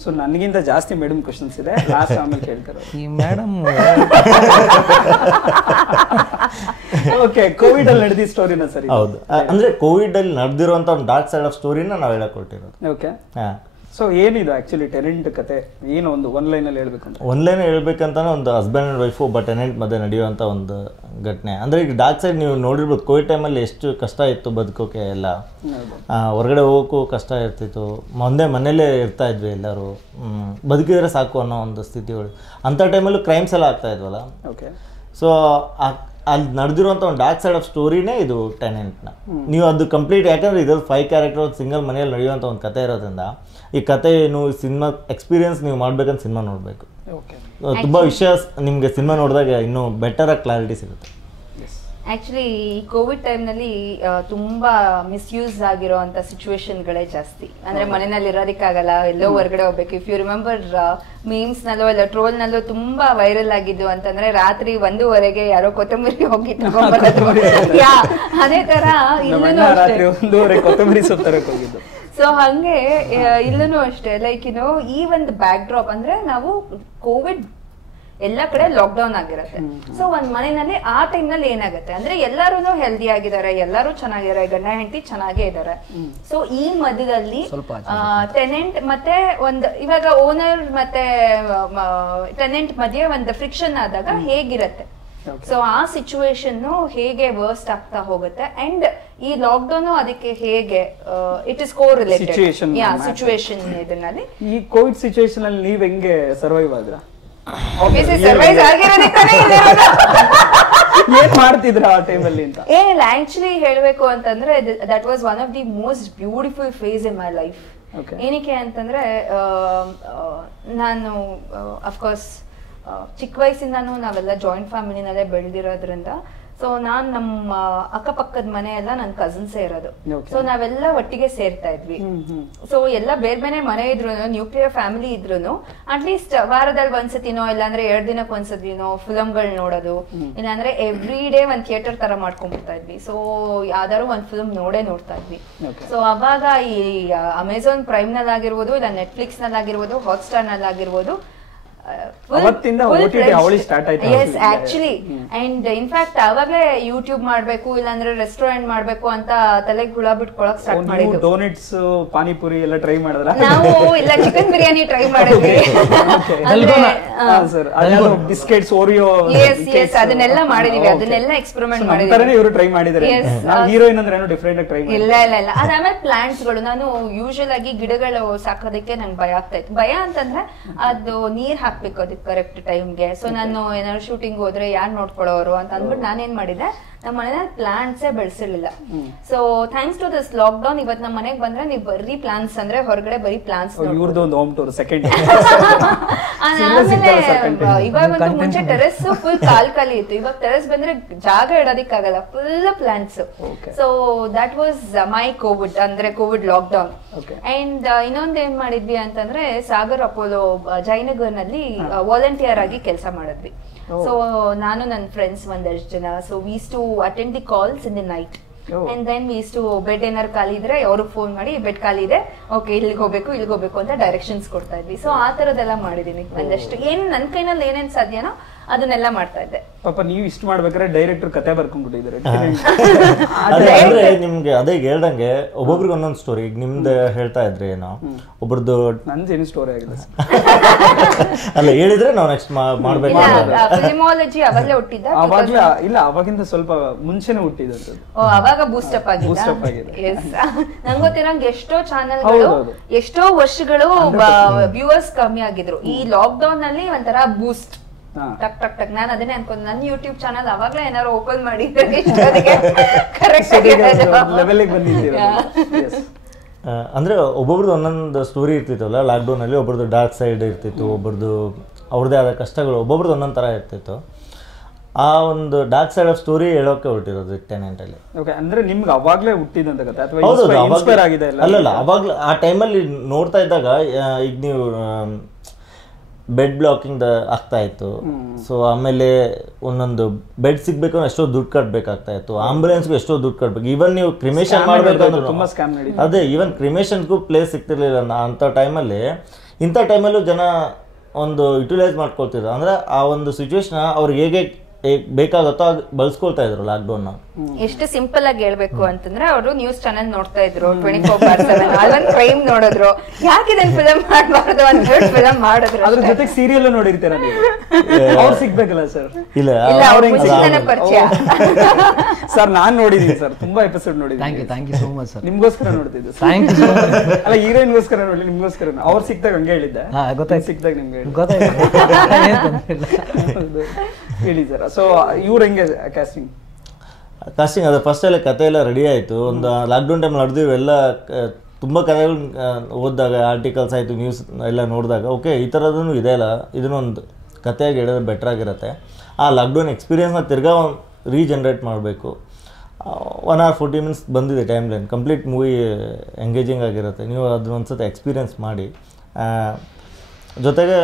ಸೊ ನನಗಿಂತ ಜಾಸ್ತಿ ಮೇಡಮ್ ಕ್ವಶನ್ಸ್ ಇದೆ, ಲಾಸ್ಟ್ ಆಮೇಲೆ ಕೇಳ್ತಾರೆ. ಈ ಮೇಡಮ್ ಓಕೆ, ಕೋವಿಡ್ ಅಲ್ಲಿ ನಡೆದಿದ್ದ ಸ್ಟೋರಿನ ಸರಿ? ಹೌದು, ಅಂದ್ರೆ ಕೋವಿಡ್ ಅಲ್ಲಿ ನಡೆದಿರುವಂತ ಒಂದು ಡಾರ್ಕ್ ಸೈಡ್ ಆಫ್ ಸ್ಟೋರಿನ ನಾವು ಹೇಳಕ್ ಕೊಟ್ಟಿರೋದು. ಓಕೆ, ಸೊ ಏನಿದು ಆಕ್ಚುಲಿ ಟೆನೆಂಟ್ ಕತೆ? ಏನು ಒಂದು ಒನ್ ಲೈನ್ ಅಲ್ಲಿ ಹೇಳ್ಬೇಕಂತ? ಒನ್ ಲೈನ್ ಹೇಳ್ಬೇಕಂತಾನೆ ಒಂದು ಹಸ್ಬೆಂಡ್ ಅಂಡ್ ವೈಫು ಒಬ್ಬ ಟೆನೆಂಟ್ ಮಧ್ಯೆ ನಡೆಯುವಂಥ ಒಂದು ಘಟನೆ. ಅಂದರೆ ಈಗ ಡಾರ್ಕ್ ಸೈಡ್ ನೀವು ನೋಡಿರ್ಬೋದು, ಕೋವಿಡ್ ಟೈಮಲ್ಲಿ ಎಷ್ಟು ಕಷ್ಟ ಇತ್ತು ಬದುಕೋಕೆ ಎಲ್ಲ. ಹೊರಗಡೆ ಹೋಗೋಕ್ಕೂ ಕಷ್ಟ ಇರ್ತಿತ್ತು, ಒಂದೇ ಮನೇಲೇ ಇರ್ತಾ ಇದ್ವಿ ಎಲ್ಲರೂ, ಬದುಕಿದ್ರೆ ಸಾಕು ಅನ್ನೋ ಒಂದು ಸ್ಥಿತಿಗಳು. ಅಂಥ ಟೈಮಲ್ಲೂ ಕ್ರೈಮ್ಸ್ ಎಲ್ಲ ಆಗ್ತಾ ಇದ್ವಲ್ಲ. ಓಕೆ, ಸೊ ಅಲ್ಲಿ ನಡೆದಿರುವಂಥ ಒಂದು ಡಾರ್ಕ್ ಸೈಡ್ ಆಫ್ ಸ್ಟೋರಿನೇ ಇದು ಟೆನೆಂಟ್ನ. ನೀವು ಅದು ಕಂಪ್ಲೀಟ್, ಯಾಕಂದರೆ ಇದ್ರಲ್ಲಿ 5 ಕ್ಯಾರೆಕ್ಟರ್ ಒಂದು ಸಿಂಗಲ್ ಮನೆಯಲ್ಲಿ ನಡೆಯುವಂಥ ಒಂದು ಕತೆ ಇರೋದ್ರಿಂದ ಈ ಕತೆ ಏನು, ಸಿನಿಮಾ ಎಕ್ಸ್ಪೀರಿಯನ್ಸ್ ನೀವು ಮಾಡ್ಬೇಕಂತ ಸಿನಿಮಾ ನೋಡಬೇಕು. ತುಂಬ ವಿಷಯ ನಿಮಗೆ ಸಿನಿಮಾ ನೋಡಿದಾಗ ಇನ್ನೂ ಬೆಟರಾಗಿ ಕ್ಲಾರಿಟಿ ಸಿಗುತ್ತೆ. ಆಕ್ಚುಲಿ ಈ ಕೋವಿಡ್ ಟೈಮ್ನಲ್ಲಿ ತುಂಬಾ ಮಿಸ್ಯೂಸ್ ಆಗಿರೋಂಥ ಸಿಚುವೇಶನ್ಗಳೇ ಜಾಸ್ತಿ. ಅಂದ್ರೆ ಮನೆಯಲ್ಲಿ ಇರೋದಕ್ಕಾಗಲ್ಲ, ಎಲ್ಲೋ ಹೊರಗಡೆ ಹೋಗ್ಬೇಕು. ಇಫ್ ಯು ರಿಮೆಂಬರ್ ಮೀಮ್ಸ್ ನಲ್ಲೋ ಇಲ್ಲ ಟ್ರೋಲ್ ನಲ್ಲೋ ತುಂಬಾ ವೈರಲ್ ಆಗಿದ್ದು ಅಂತಂದ್ರೆ ರಾತ್ರಿ 1:30ಗೆ ಯಾರೋ ಕೊತ್ತಂಬರಿ ಹೋಗಿ ತಗೊಂಡ್ಬರೋದು. ಅದೇ ತರ ಕೊತ್ತಂಬರಿ ಸೊಪ್ಪು ತರಕ್ ಹೋಗಿದ್ದು. ಸೊ ಹಂಗೆ ಇಲ್ಲೂ ಅಷ್ಟೇ, ಲೈಕ್ ಈ ಒಂದು ಬ್ಯಾಕ್ ಡ್ರಾಪ್ ಅಂದ್ರೆ ನಾವು ಕೋವಿಡ್ ಎಲ್ಲ ಕಡೆ ಲಾಕ್ ಡೌನ್ ಆಗಿರುತ್ತೆ. ಸೊ ಒಂದ್ ಮನೆಯಲ್ಲಿ ಆ ಟೈಮ್ ನಲ್ಲಿ ಏನಾಗುತ್ತೆ ಅಂದ್ರೆ ಎಲ್ಲಾರು ಹೆಲ್ದಿ ಆಗಿದ್ದಾರೆ, ಎಲ್ಲರೂ ಚೆನ್ನಾಗಿದ್ದಾರೆ, ಗಂಡ ಹೆಂಡತಿ ಚೆನ್ನಾಗೇ ಇದ್ದಾರೆ. ಸೊ ಈ ಮಧ್ಯದಲ್ಲಿ ಟೆನೆಂಟ್ ಮತ್ತೆ ಒಂದು ಇವಾಗ ಓನರ್ ಮತ್ತೆ ಟೆನೆಂಟ್ ಮಧ್ಯೆ ಒಂದು ಫ್ರಿಕ್ಷನ್ ಆದಾಗ ಹೇಗಿರತ್ತೆ, ಸೊ ಆ ಸಿಚುವೇಶನ್ ಹೇಗೆ ವರ್ಸ್ಟ್ ಆಗ್ತಾ ಹೋಗುತ್ತೆ. ಅಂಡ್ ಈ ಲಾಕ್ ಡೌನ್ ಅದಕ್ಕೆ ಹೇಗೆ it is correlated situation. ಇದರಲ್ಲಿ ಈ ಕೋವಿಡ್ ಸಿಚುವೇಶನ್ ಅಲ್ಲಿ ನೀವ್ ಹೆಂಗೆ ಸರ್ವೈವ್ ಆದ್ರ? ಏನ್ ಮಾಡ್ತಿದ್ರ ಆ ಟೈಮಲ್ಲಿ ಅಂತ? ಏನಿಲ್ಲ, ಆಕ್ಚುಲಿ ಹೇಳ್ಬೇಕು ಅಂತಂದ್ರೆ that was one of the most beautiful phase in my life. ಏನಕ್ಕೆ ಅಂತಂದ್ರೆ ನಾನು ಅಫ್ಕೋರ್ಸ್ ಚಿಕ್ಕ ವಯಸ್ಸಿಂದಾನು ನಾವೆಲ್ಲ ಜಾಯಿಂಟ್ ಫ್ಯಾಮಿಲಿನಲ್ಲೇ ಬೆಳೆದಿರೋದ್ರಿಂದ ಸೊ ನಾನ್ ನಮ್ಮ ಅಕ್ಕಪಕ್ಕದ ಮನೆ ಎಲ್ಲ ನನ್ ಕಸಿನ್ಸೇ ಇರೋದು. ಸೊ ನಾವೆಲ್ಲ ಒಟ್ಟಿಗೆ ಸೇರ್ತಾ ಇದ್ವಿ. ಸೊ ಎಲ್ಲ ಬೇರೆ ಬೇರೆ ಮನೆ ಇದ್ರು, ನ್ಯೂಕ್ಲಿಯರ್ ಫ್ಯಾಮಿಲಿ ಇದ್ರು ಅಟ್ಲೀಸ್ಟ್ ವಾರದಲ್ಲಿ ಒಂದ್ಸತಿನೋ ಇಲ್ಲಾಂದ್ರೆ 2 ದಿನಕ್ಕೆ ಒಂದ್ಸತಿನೋ ಫಿಲಮ್ಗಳು ನೋಡೋದು, ಇಲ್ಲಾಂದ್ರೆ ಎವ್ರಿ ಡೇ ಒಂದ್ ಥಿಯೇಟರ್ ತರ ಮಾಡ್ಕೊಂಡ್ಬಿಡ್ತಾ ಇದ್ವಿ. ಸೊ ಯಾವ್ದಾದ್ರು ಒಂದ್ ಫಿಲ್ಮ್ ನೋಡ್ತಾ ಇದ್ವಿ. ಸೊ ಅವಾಗ ಈ ಅಮೆಝಾನ್ ಪ್ರೈಮ್ ನಲ್ಲಿ ಆಗಿರ್ಬೋದು, ಇಲ್ಲ ನೆಟ್ಫ್ಲಿಕ್ಸ್ ನಲ್ಲಿ ಆಗಿರ್ಬೋದು, ಹಾಟ್ಸ್ಟಾರ್ ನಲ್ಲಿ ಆಗಿರ್ಬೋದು, ಇನ್ಫ್ಯಾಕ್ಟ್ ಅವಾಗ್ಲೇ ಯೂಟ್ಯೂಬ್ ಮಾಡ್ಬೇಕು ಇಲ್ಲಾಂದ್ರೆ ರೆಸ್ಟೋರೆಂಟ್ ಮಾಡ್ಬೇಕು ಅಂತ ತಲೆಗೆ ಹುಳ ಬಿಟ್ಕೊಳಕ್ ಸ್ಟಾರ್ಟ್ ಮಾಡಿದ್ವಿ. ಡೋನೆಟ್ಸ್, ಪಾನಿಪುರಿ ಎಲ್ಲ ಟ್ರೈ ಮಾಡಿದ್ರ ನಾವು? ಇಲ್ಲ, ಚಿಕನ್ ಬಿರಿಯಾನಿ ಟ್ರೈ ಮಾಡಿದ್ವಿ. ಬಿಸ್ಕೆಟ್ಸ್, ಓರಿಯೋ, ಅದನ್ನೆಲ್ಲ ಮಾಡಿದೀವಿ, ಅದನ್ನೆಲ್ಲ ಎಕ್ಸ್ಪೆರಿಮೆಂಟ್ ಮಾಡಿದ್ವಿ. ಇವರು ಟ್ರೈ ಮಾಡಿದ್ದಾರೆ. ಹೀರೋಯಿನ್ ಅಂದ್ರೆ ಡಿಫರೆಂಟ್ ಆಗಿ ಟ್ರೈ ಮಾಡಿ. ಇಲ್ಲ ಇಲ್ಲ ಇಲ್ಲ. ಅದಾದ್ಮೇಲೆ ಪ್ಲಾಂಟ್ಸ್ ಗಳು, ನಾನು ಯೂಶುವಲ್ ಆಗಿ ಗಿಡಗಳು ಸಾಕೋದಕ್ಕೆ ನಂಗೆ ಭಯ ಆಗ್ತಾ ಇತ್ತು. ಭಯ ಅಂತಂದ್ರೆ ಅದು ನೀರ್ ಹಾಕ್ಬೇಕು ಅದಕ್ಕೆ ಕರೆಕ್ಟ್ ಟೈಮ್ಗೆ. ಸೊ ನಾನು ಏನಾದ್ರು ಶೂಟಿಂಗ್ ಹೋದ್ರೆ ಯಾರು ನೋಡ್ಕೊಳ್ಳೋರು ಅಂತ ಅಂದ್ಬಿಟ್ಟು ನಾನೇನ್ ಮಾಡಿದೆ, ನಮ್ಮ ಮನೇಲಿ ಪ್ಲಾಂಟ್ಸೇ ಬೆಳೆಸಿರ್ಲಿಲ್ಲ. So thanks to this lockdown ಇವತ್ತು ನಮ್ಮ ಮನೆಗೆ ಬಂದ್ರೆ ನೀವು ಬರೀ ಪ್ಲಾಂಟ್ಸ್ ಅಂದ್ರೆ ಹೊರಗಡೆ ಬರೀ ಪ್ಲಾಂಟ್ಸ್. ಇವಾಗ ಮುಂಚೆ ಟೆರೆಸ್ ಫುಲ್ ಖಾಲಿ ಇತ್ತು, ಇವಾಗ ಟೆರೆಸ್ ಬಂದ್ರೆ ಜಾಗ ಇಡೋದಿಕ್ಕಾಗಲ್ಲ, full plants. So that was my Covid, ಅಂದ್ರೆ ಕೋವಿಡ್ ಲಾಕ್ ಡೌನ್. ಅಂಡ್ ಇನ್ನೊಂದ್ ಏನ್ ಮಾಡಿದ್ವಿ ಅಂತಂದ್ರೆ, ಸಾಗರ್ ಅಪೋಲೋ ಜಯನಗರ್ ನಲ್ಲಿ ವಾಲಂಟಿಯರ್ ಆಗಿ ಕೆಲಸ ಮಾಡಿದ್ವಿ. ಸೊ ನಾನು ನನ್ನ ಫ್ರೆಂಡ್ಸ್ ಒಂದಷ್ಟು ಜನ, so we use to attend the calls in the night. And then we use to bed ಏನಾರು ಖಾಲಿ ಇದ್ರೆ ಅವ್ರಿಗೆ ಫೋನ್ ಮಾಡಿ, ಬೆಡ್ ಖಾಲಿ ಇದೆ, ಓಕೆ ಇಲ್ಲಿಗೆ ಹೋಗ್ಬೇಕು ಅಂತ ಡೈರೆಕ್ಷನ್ಸ್ ಕೊಡ್ತಾ ಇದ್ವಿ. ಸೊ ಆ ತರದೆಲ್ಲ ಮಾಡಿದೀನಿ ಒಂದಷ್ಟು. ಏನ್ ನನ್ ಕೈನಲ್ಲಿ ಏನೇನ್ ಸಾಧ್ಯನೋ ಅದನ್ನೆಲ್ಲ ಮಾಡ್ತಾ ಇದ್ದೆ. ಪಾಪ ನೀವು ಇಷ್ಟು ಮಾಡ್ಬೇಕಾದ್ರೆ ಡೈರೆಕ್ಟರ್ ಕತೆ ಬರ್ಕೊಂಡ್ಬಿಟ್ಟಿದ್ದಾರೆ. ಅಂದ್ರೆ ನಿಮ್ಗೆ ಅದೇ ಹೇಳ್ದಂಗೆ ಒಬ್ಬೊಬ್ರಿಗೆ ಒಂದೊಂದು ಸ್ಟೋರಿ. ಈಗ ನಿಮ್ದು ಹೇಳ್ತಾ ಇದ್ರೆ ಏನೋ ಒಬ್ರದ್ದು, ನಂದೇನು ಸ್ಟೋರಿ ಆಗಿದೆ ಅಲ್ಲ ಹೇಳಿದ್ರೆ ನಾವು ನೆಕ್ಸ್ಟ್ ಮಾಡ್ಬೇಕು. ಫಿಲ್ಮಾಲಜಿ ಅವಾಗಲೇ ಹುಟ್ಟಿದ್ದ? ಅವಾಗ್ಲೇ ಇಲ್ಲ, ಅವಾಗಿಂದ ಸ್ವಲ್ಪ ಮುಂಚೆನೆ ಹುಟ್ಟಿದ್ದು. ಅವಾಗ ಬೂಸ್ಟಪ್ ಆಗಿದೆ. ನಂಗೆ ಗೊತ್ತಿರಂಗೆ ಎಷ್ಟೋ ಚಾನೆಲ್ಗಳು ಎಷ್ಟೋ ವರ್ಷಗಳು ವ್ಯೂವರ್ಸ್ ಕಮ್ಮಿ ಆಗಿದ್ರು. ಈ ಲಾಕ್ ಡೌನ್ ನಲ್ಲಿ ಒಂಥರ ಬೂಸ್ಟ್ ಟಕ್ ಟಕ್ ಟಕ್. ನಾನು ಅದನ್ನೇ ಅನ್ಕೊಂಡ್ ನನ್ನ ಯೂಟ್ಯೂಬ್ ಚಾನಲ್ ಅವಾಗ್ಲೇ ಏನಾರು ಓಪನ್ ಮಾಡಿದ್ರೆ ಅಂದ್ರೆ ಒಬ್ಬೊಬ್ರದ್ದು ಒಂದೊಂದು ಸ್ಟೋರಿ ಇರ್ತಿತ್ತಲ್ಲ ಲಾಕ್ ಡೌನ್ ಅಲ್ಲಿ. ಒಬ್ಬರದ್ದು ಡಾರ್ಕ್ ಸೈಡ್ ಇರ್ತಿತ್ತು, ಒಬ್ಬರದ್ದು ಅವ್ರದ್ದೇ ಆದ ಕಷ್ಟಗಳು, ಒಬ್ಬೊಬ್ರದ್ದು ಒಂದೊಂದ್ ತರ ಇರ್ತಿತ್ತು. ಆ ಒಂದು ಡಾರ್ಕ್ ಸೈಡ್ ಆಫ್ ಸ್ಟೋರಿ ಹೇಳೋಕೆ ಹೊರಟಿರೋದು ಟೆನೆಂಟ್ ಅಲ್ಲಿ. ಅಂದ್ರೆ ನಿಮ್ಗೆ ಅವಾಗ್ಲೇ ಹುಟ್ಟಿದಂತ ಕಥೆ ಅಥವಾ ಇನ್ಸ್ಪೈರ್ ಆಗಿದೆ? ಅಲ್ಲಲ್ಲ, ಅವಾಗ್ಲೇ ಆ ಟೈಮಲ್ಲಿ ನೋಡ್ತಾ ಇದ್ದಾಗ ಈಗ ನೀವು ಬೆಡ್ ಬ್ಲಾಕಿಂಗ್ ಆಗ್ತಾ ಇತ್ತು. ಸೊ ಆಮೇಲೆ ಒಂದೊಂದು ಬೆಡ್ ಸಿಗ್ಬೇಕು ಎಷ್ಟೋ ದುಡ್ಡು ಕಟ್ಬೇಕಾಗ್ತಾ ಇತ್ತು, ಆಂಬುಲೆನ್ಸ್ಗೂ ಎಷ್ಟೋ ದುಡ್ಡು ಕಟ್ಬೇಕು. ಈವನ್ ನೀವು ಕ್ರಿಮೇಷನ್ ಮಾಡ್ಬೇಕಂದ್ರೆ ಅದೇ, ಈವನ್ ಕ್ರಿಮೇಷನ್ಗೂ ಪ್ಲೇಸ್ ಸಿಗ್ತಿರ್ಲಿಲ್ಲ ಅಂತ ಟೈಮಲ್ಲಿ. ಇಂಥ ಟೈಮಲ್ಲೂ ಜನ ಒಂದು ಯುಟಿಲೈಸ್ ಮಾಡ್ಕೊಳ್ತಿದ್ರು. ಅಂದ್ರೆ ಆ ಒಂದು ಸಿಚುವೇಶನ್ ಅವ್ರಿಗೆ ಹೇಗೆ ಬೇಕಾಗುತ್ತೋ ಬಳಸ್ಕೊಳ್ತಾ ಇದ್ರು ಲಾಕ್ ಡೌನ್. ಎಷ್ಟು ಸಿಂಪಲ್ ಆಗಿ ಹೇಳ್ಬೇಕು ಅಂತಂದ್ರೆ, ಅವರು ನ್ಯೂಸ್ ಚಾನೆಲ್ ನೋಡ್ತಾ ಇದ್ರು 24/7, ಅಲ್ಲೊಂದ್ ಕ್ರೈಮ್ ನೋಡಿದ್ರು, ಯಾಕೆ ಇದನ್ನ ಫಿಲಂ ಮಾಡಬಾರ್ದು ಅಂತ ಹೇಳಿ ಫಿಲಂ ಮಾಡಿದ್ರು. ಅದ್ರ ಜೊತೆಗೆ ಸೀರಿಯಲ್ ನೋಡಿರ್ತೀರ ನೀವು, ಅವ್ರು ಸಿಗ್ಬೇಕಲ್ಲ ಸರ್? ಇಲ್ಲ, ಪರಿಚಯ ಸರ್ ನಾನ್ ನೋಡಿದೀನಿ ಸರ್, ತುಂಬಾ ಎಪಿಸೋಡ್ ನೋಡಿದೀನಿ. Thank you so much sir. ನಿಮ್ಗೋಸ್ಕರ ನೋಡ್ತಿದ್ದೆ. ಅಲ್ಲ, ಹೀರೋಯಿನ್ಗೋಸ್ಕರ ನೋಡಿ, ನಿಮ್ಗೋಸ್ಕರ. ಅವ್ರು ಸಿಕ್ತಾಗ ಹಂಗೆ ಹೇಳಿದ್ದೆ, ಸಿಕ್ತಾಗ ನಿಮ್ಗೆ ಹೇಳಿ ಸರ್. ಸೊ ಇವ್ರು ಹೆಂಗೆ ಕಾಸ್ಟಿಂಗ್ ಅದು ಫಸ್ಟ್ ಎಲ್ಲ ಕತೆ ಎಲ್ಲ ರೆಡಿ ಆಯಿತು. ಒಂದು ಲಾಕ್ಡೌನ್ ಟೈಮ್ ನಡೆದು ಎಲ್ಲ ತುಂಬ ಕಥೆಗಳು ಓದಿದಾಗ, ಆರ್ಟಿಕಲ್ಸ್ ಆಯಿತು, ನ್ಯೂಸ್ ಎಲ್ಲ ನೋಡಿದಾಗ, ಓಕೆ ಈ ಥರದೂ ಇದೆ ಅಲ್ಲ, ಇದನ್ನೊಂದು ಕಥೆಯಾಗಿ ಹೇಳಿದ್ರೆ ಬೆಟ್ರ್ ಆಗಿರುತ್ತೆ. ಆ ಲಾಕ್ಡೌನ್ ಎಕ್ಸ್ಪೀರಿಯನ್ಸ್ನ ತಿರ್ಗಾ ರೀಜನ್ರೇಟ್ ಮಾಡಬೇಕು. 1 hour 40 minutes ಬಂದಿದೆ time line. Complete movie engaging ಆಗಿರುತ್ತೆ. ನೀವು ಅದನ್ನೊಂದು ಸತಿ ಎಕ್ಸ್ಪೀರಿಯನ್ಸ್ ಮಾಡಿ. ಜೊತೆಗೆ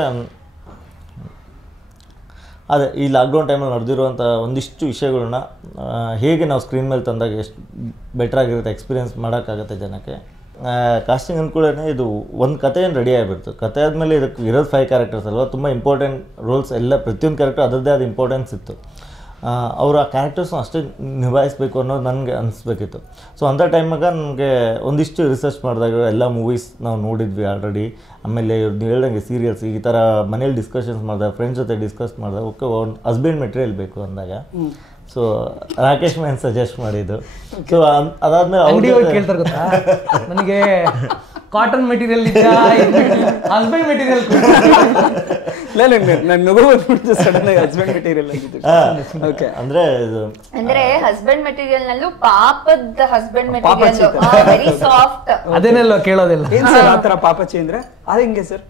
ಅದೇ ಈ ಲಾಕ್ಡೌನ್ ಟೈಮಲ್ಲಿ ನಡೆದಿರುವಂಥ ಒಂದಿಷ್ಟು ವಿಷಯಗಳನ್ನ ಹೇಗೆ ನಾವು ಸ್ಕ್ರೀನ್ ಮೇಲೆ ತಂದಾಗ ಎಷ್ಟು ಬೆಟ್ರಾಗಿರುತ್ತೆ, ಎಕ್ಸ್ಪೀರಿಯೆನ್ಸ್ ಮಾಡೋಕ್ಕಾಗುತ್ತೆ ಜನಕ್ಕೆ. ಕಾಸ್ಟಿಂಗ್ ಅಂದ್ಕೊಳ್ಳೇ ಇದು ಒಂದು ಕತೆ ಏನು ರೆಡಿ ಆಗಿಬಿಡ್ತು. ಕತೆ ಆದಮೇಲೆ ಇದಕ್ಕೆ ಇರೋದು 5 ಕ್ಯಾರೆಕ್ಟರ್ಸ್ ಅಲ್ವಾ, ತುಂಬ ಇಂಪಾರ್ಟೆಂಟ್ ರೋಲ್ಸ್ ಎಲ್ಲ. ಪ್ರತಿಯೊಂದು ಕ್ಯಾರೆಕ್ಟರ್ ಅದರದ್ದೇ ಆದ ಇಂಪಾರ್ಟೆನ್ಸ್ ಇತ್ತು. ಅವರು ಆ ಕ್ಯಾರೆಕ್ಟರ್ಸ್ನ ಅಷ್ಟೇ ನಿಭಾಯಿಸಬೇಕು ಅನ್ನೋದು ನನಗೆ ಅನಿಸ್ಬೇಕಿತ್ತು. ಸೊ ಅಂಥ ಟೈಮಾಗ ನನಗೆ ಒಂದಿಷ್ಟು ರಿಸರ್ಚ್ ಮಾಡಿದಾಗ ಎಲ್ಲ ಮೂವೀಸ್ ನಾವು ನೋಡಿದ್ವಿ ಆಲ್ರೆಡಿ. ಆಮೇಲೆ ನೀವು ಹೇಳ್ದಂಗೆ ಸೀರಿಯಲ್ಸ್ ಈ ಥರ ಮನೇಲಿ ಡಿಸ್ಕಷನ್ಸ್ ಮಾಡಿದಾಗ, ಫ್ರೆಂಡ್ಸ್ ಜೊತೆ ಡಿಸ್ಕಸ್ ಮಾಡಿದಾಗ, ಓಕೆ ಒಂದು ಹಸ್ಬೆಂಡ್ ಮೆಟೀರಿಯಲ್ ಬೇಕು ಅಂದಾಗ ಸೊ ರಾಕೇಶ್ ಮ್ಯಾನ್ ಸಜೆಸ್ಟ್ ಮಾಡಿದ್ದು. ಸೊ ಅದಾದ್ಮೇಲೆ ಅವ್ರು ಕೇಳ್ತಾರೆ ಗೊತ್ತಾ ನನಗೆ, ಕಾಟನ್ ಮೆಟೀರಿಯಲ್ ಹಸ್ಬೆಂಡ್ ಮೆಟೀರಿಯಲ್ ಅಂದ್ರೆ ಹಸ್ಬೆಂಡ್ ಮೆಟೀರಿಯಲ್ ನಲ್ಲೂ ಪಾಪದ ಹಸ್ಬೆಂಡ್ ಮೆಟೀರಿಯಲ್ ವೆರಿ ಸಾಫ್ಟ್. ಅದೇನೆಲ್ಲ ಕೇಳೋದಿಲ್ಲ ಆತರ ಪಾಪಚಿ ಅಂದ್ರೆ ಅದ ಹೆಂಗೆ ಸರ್?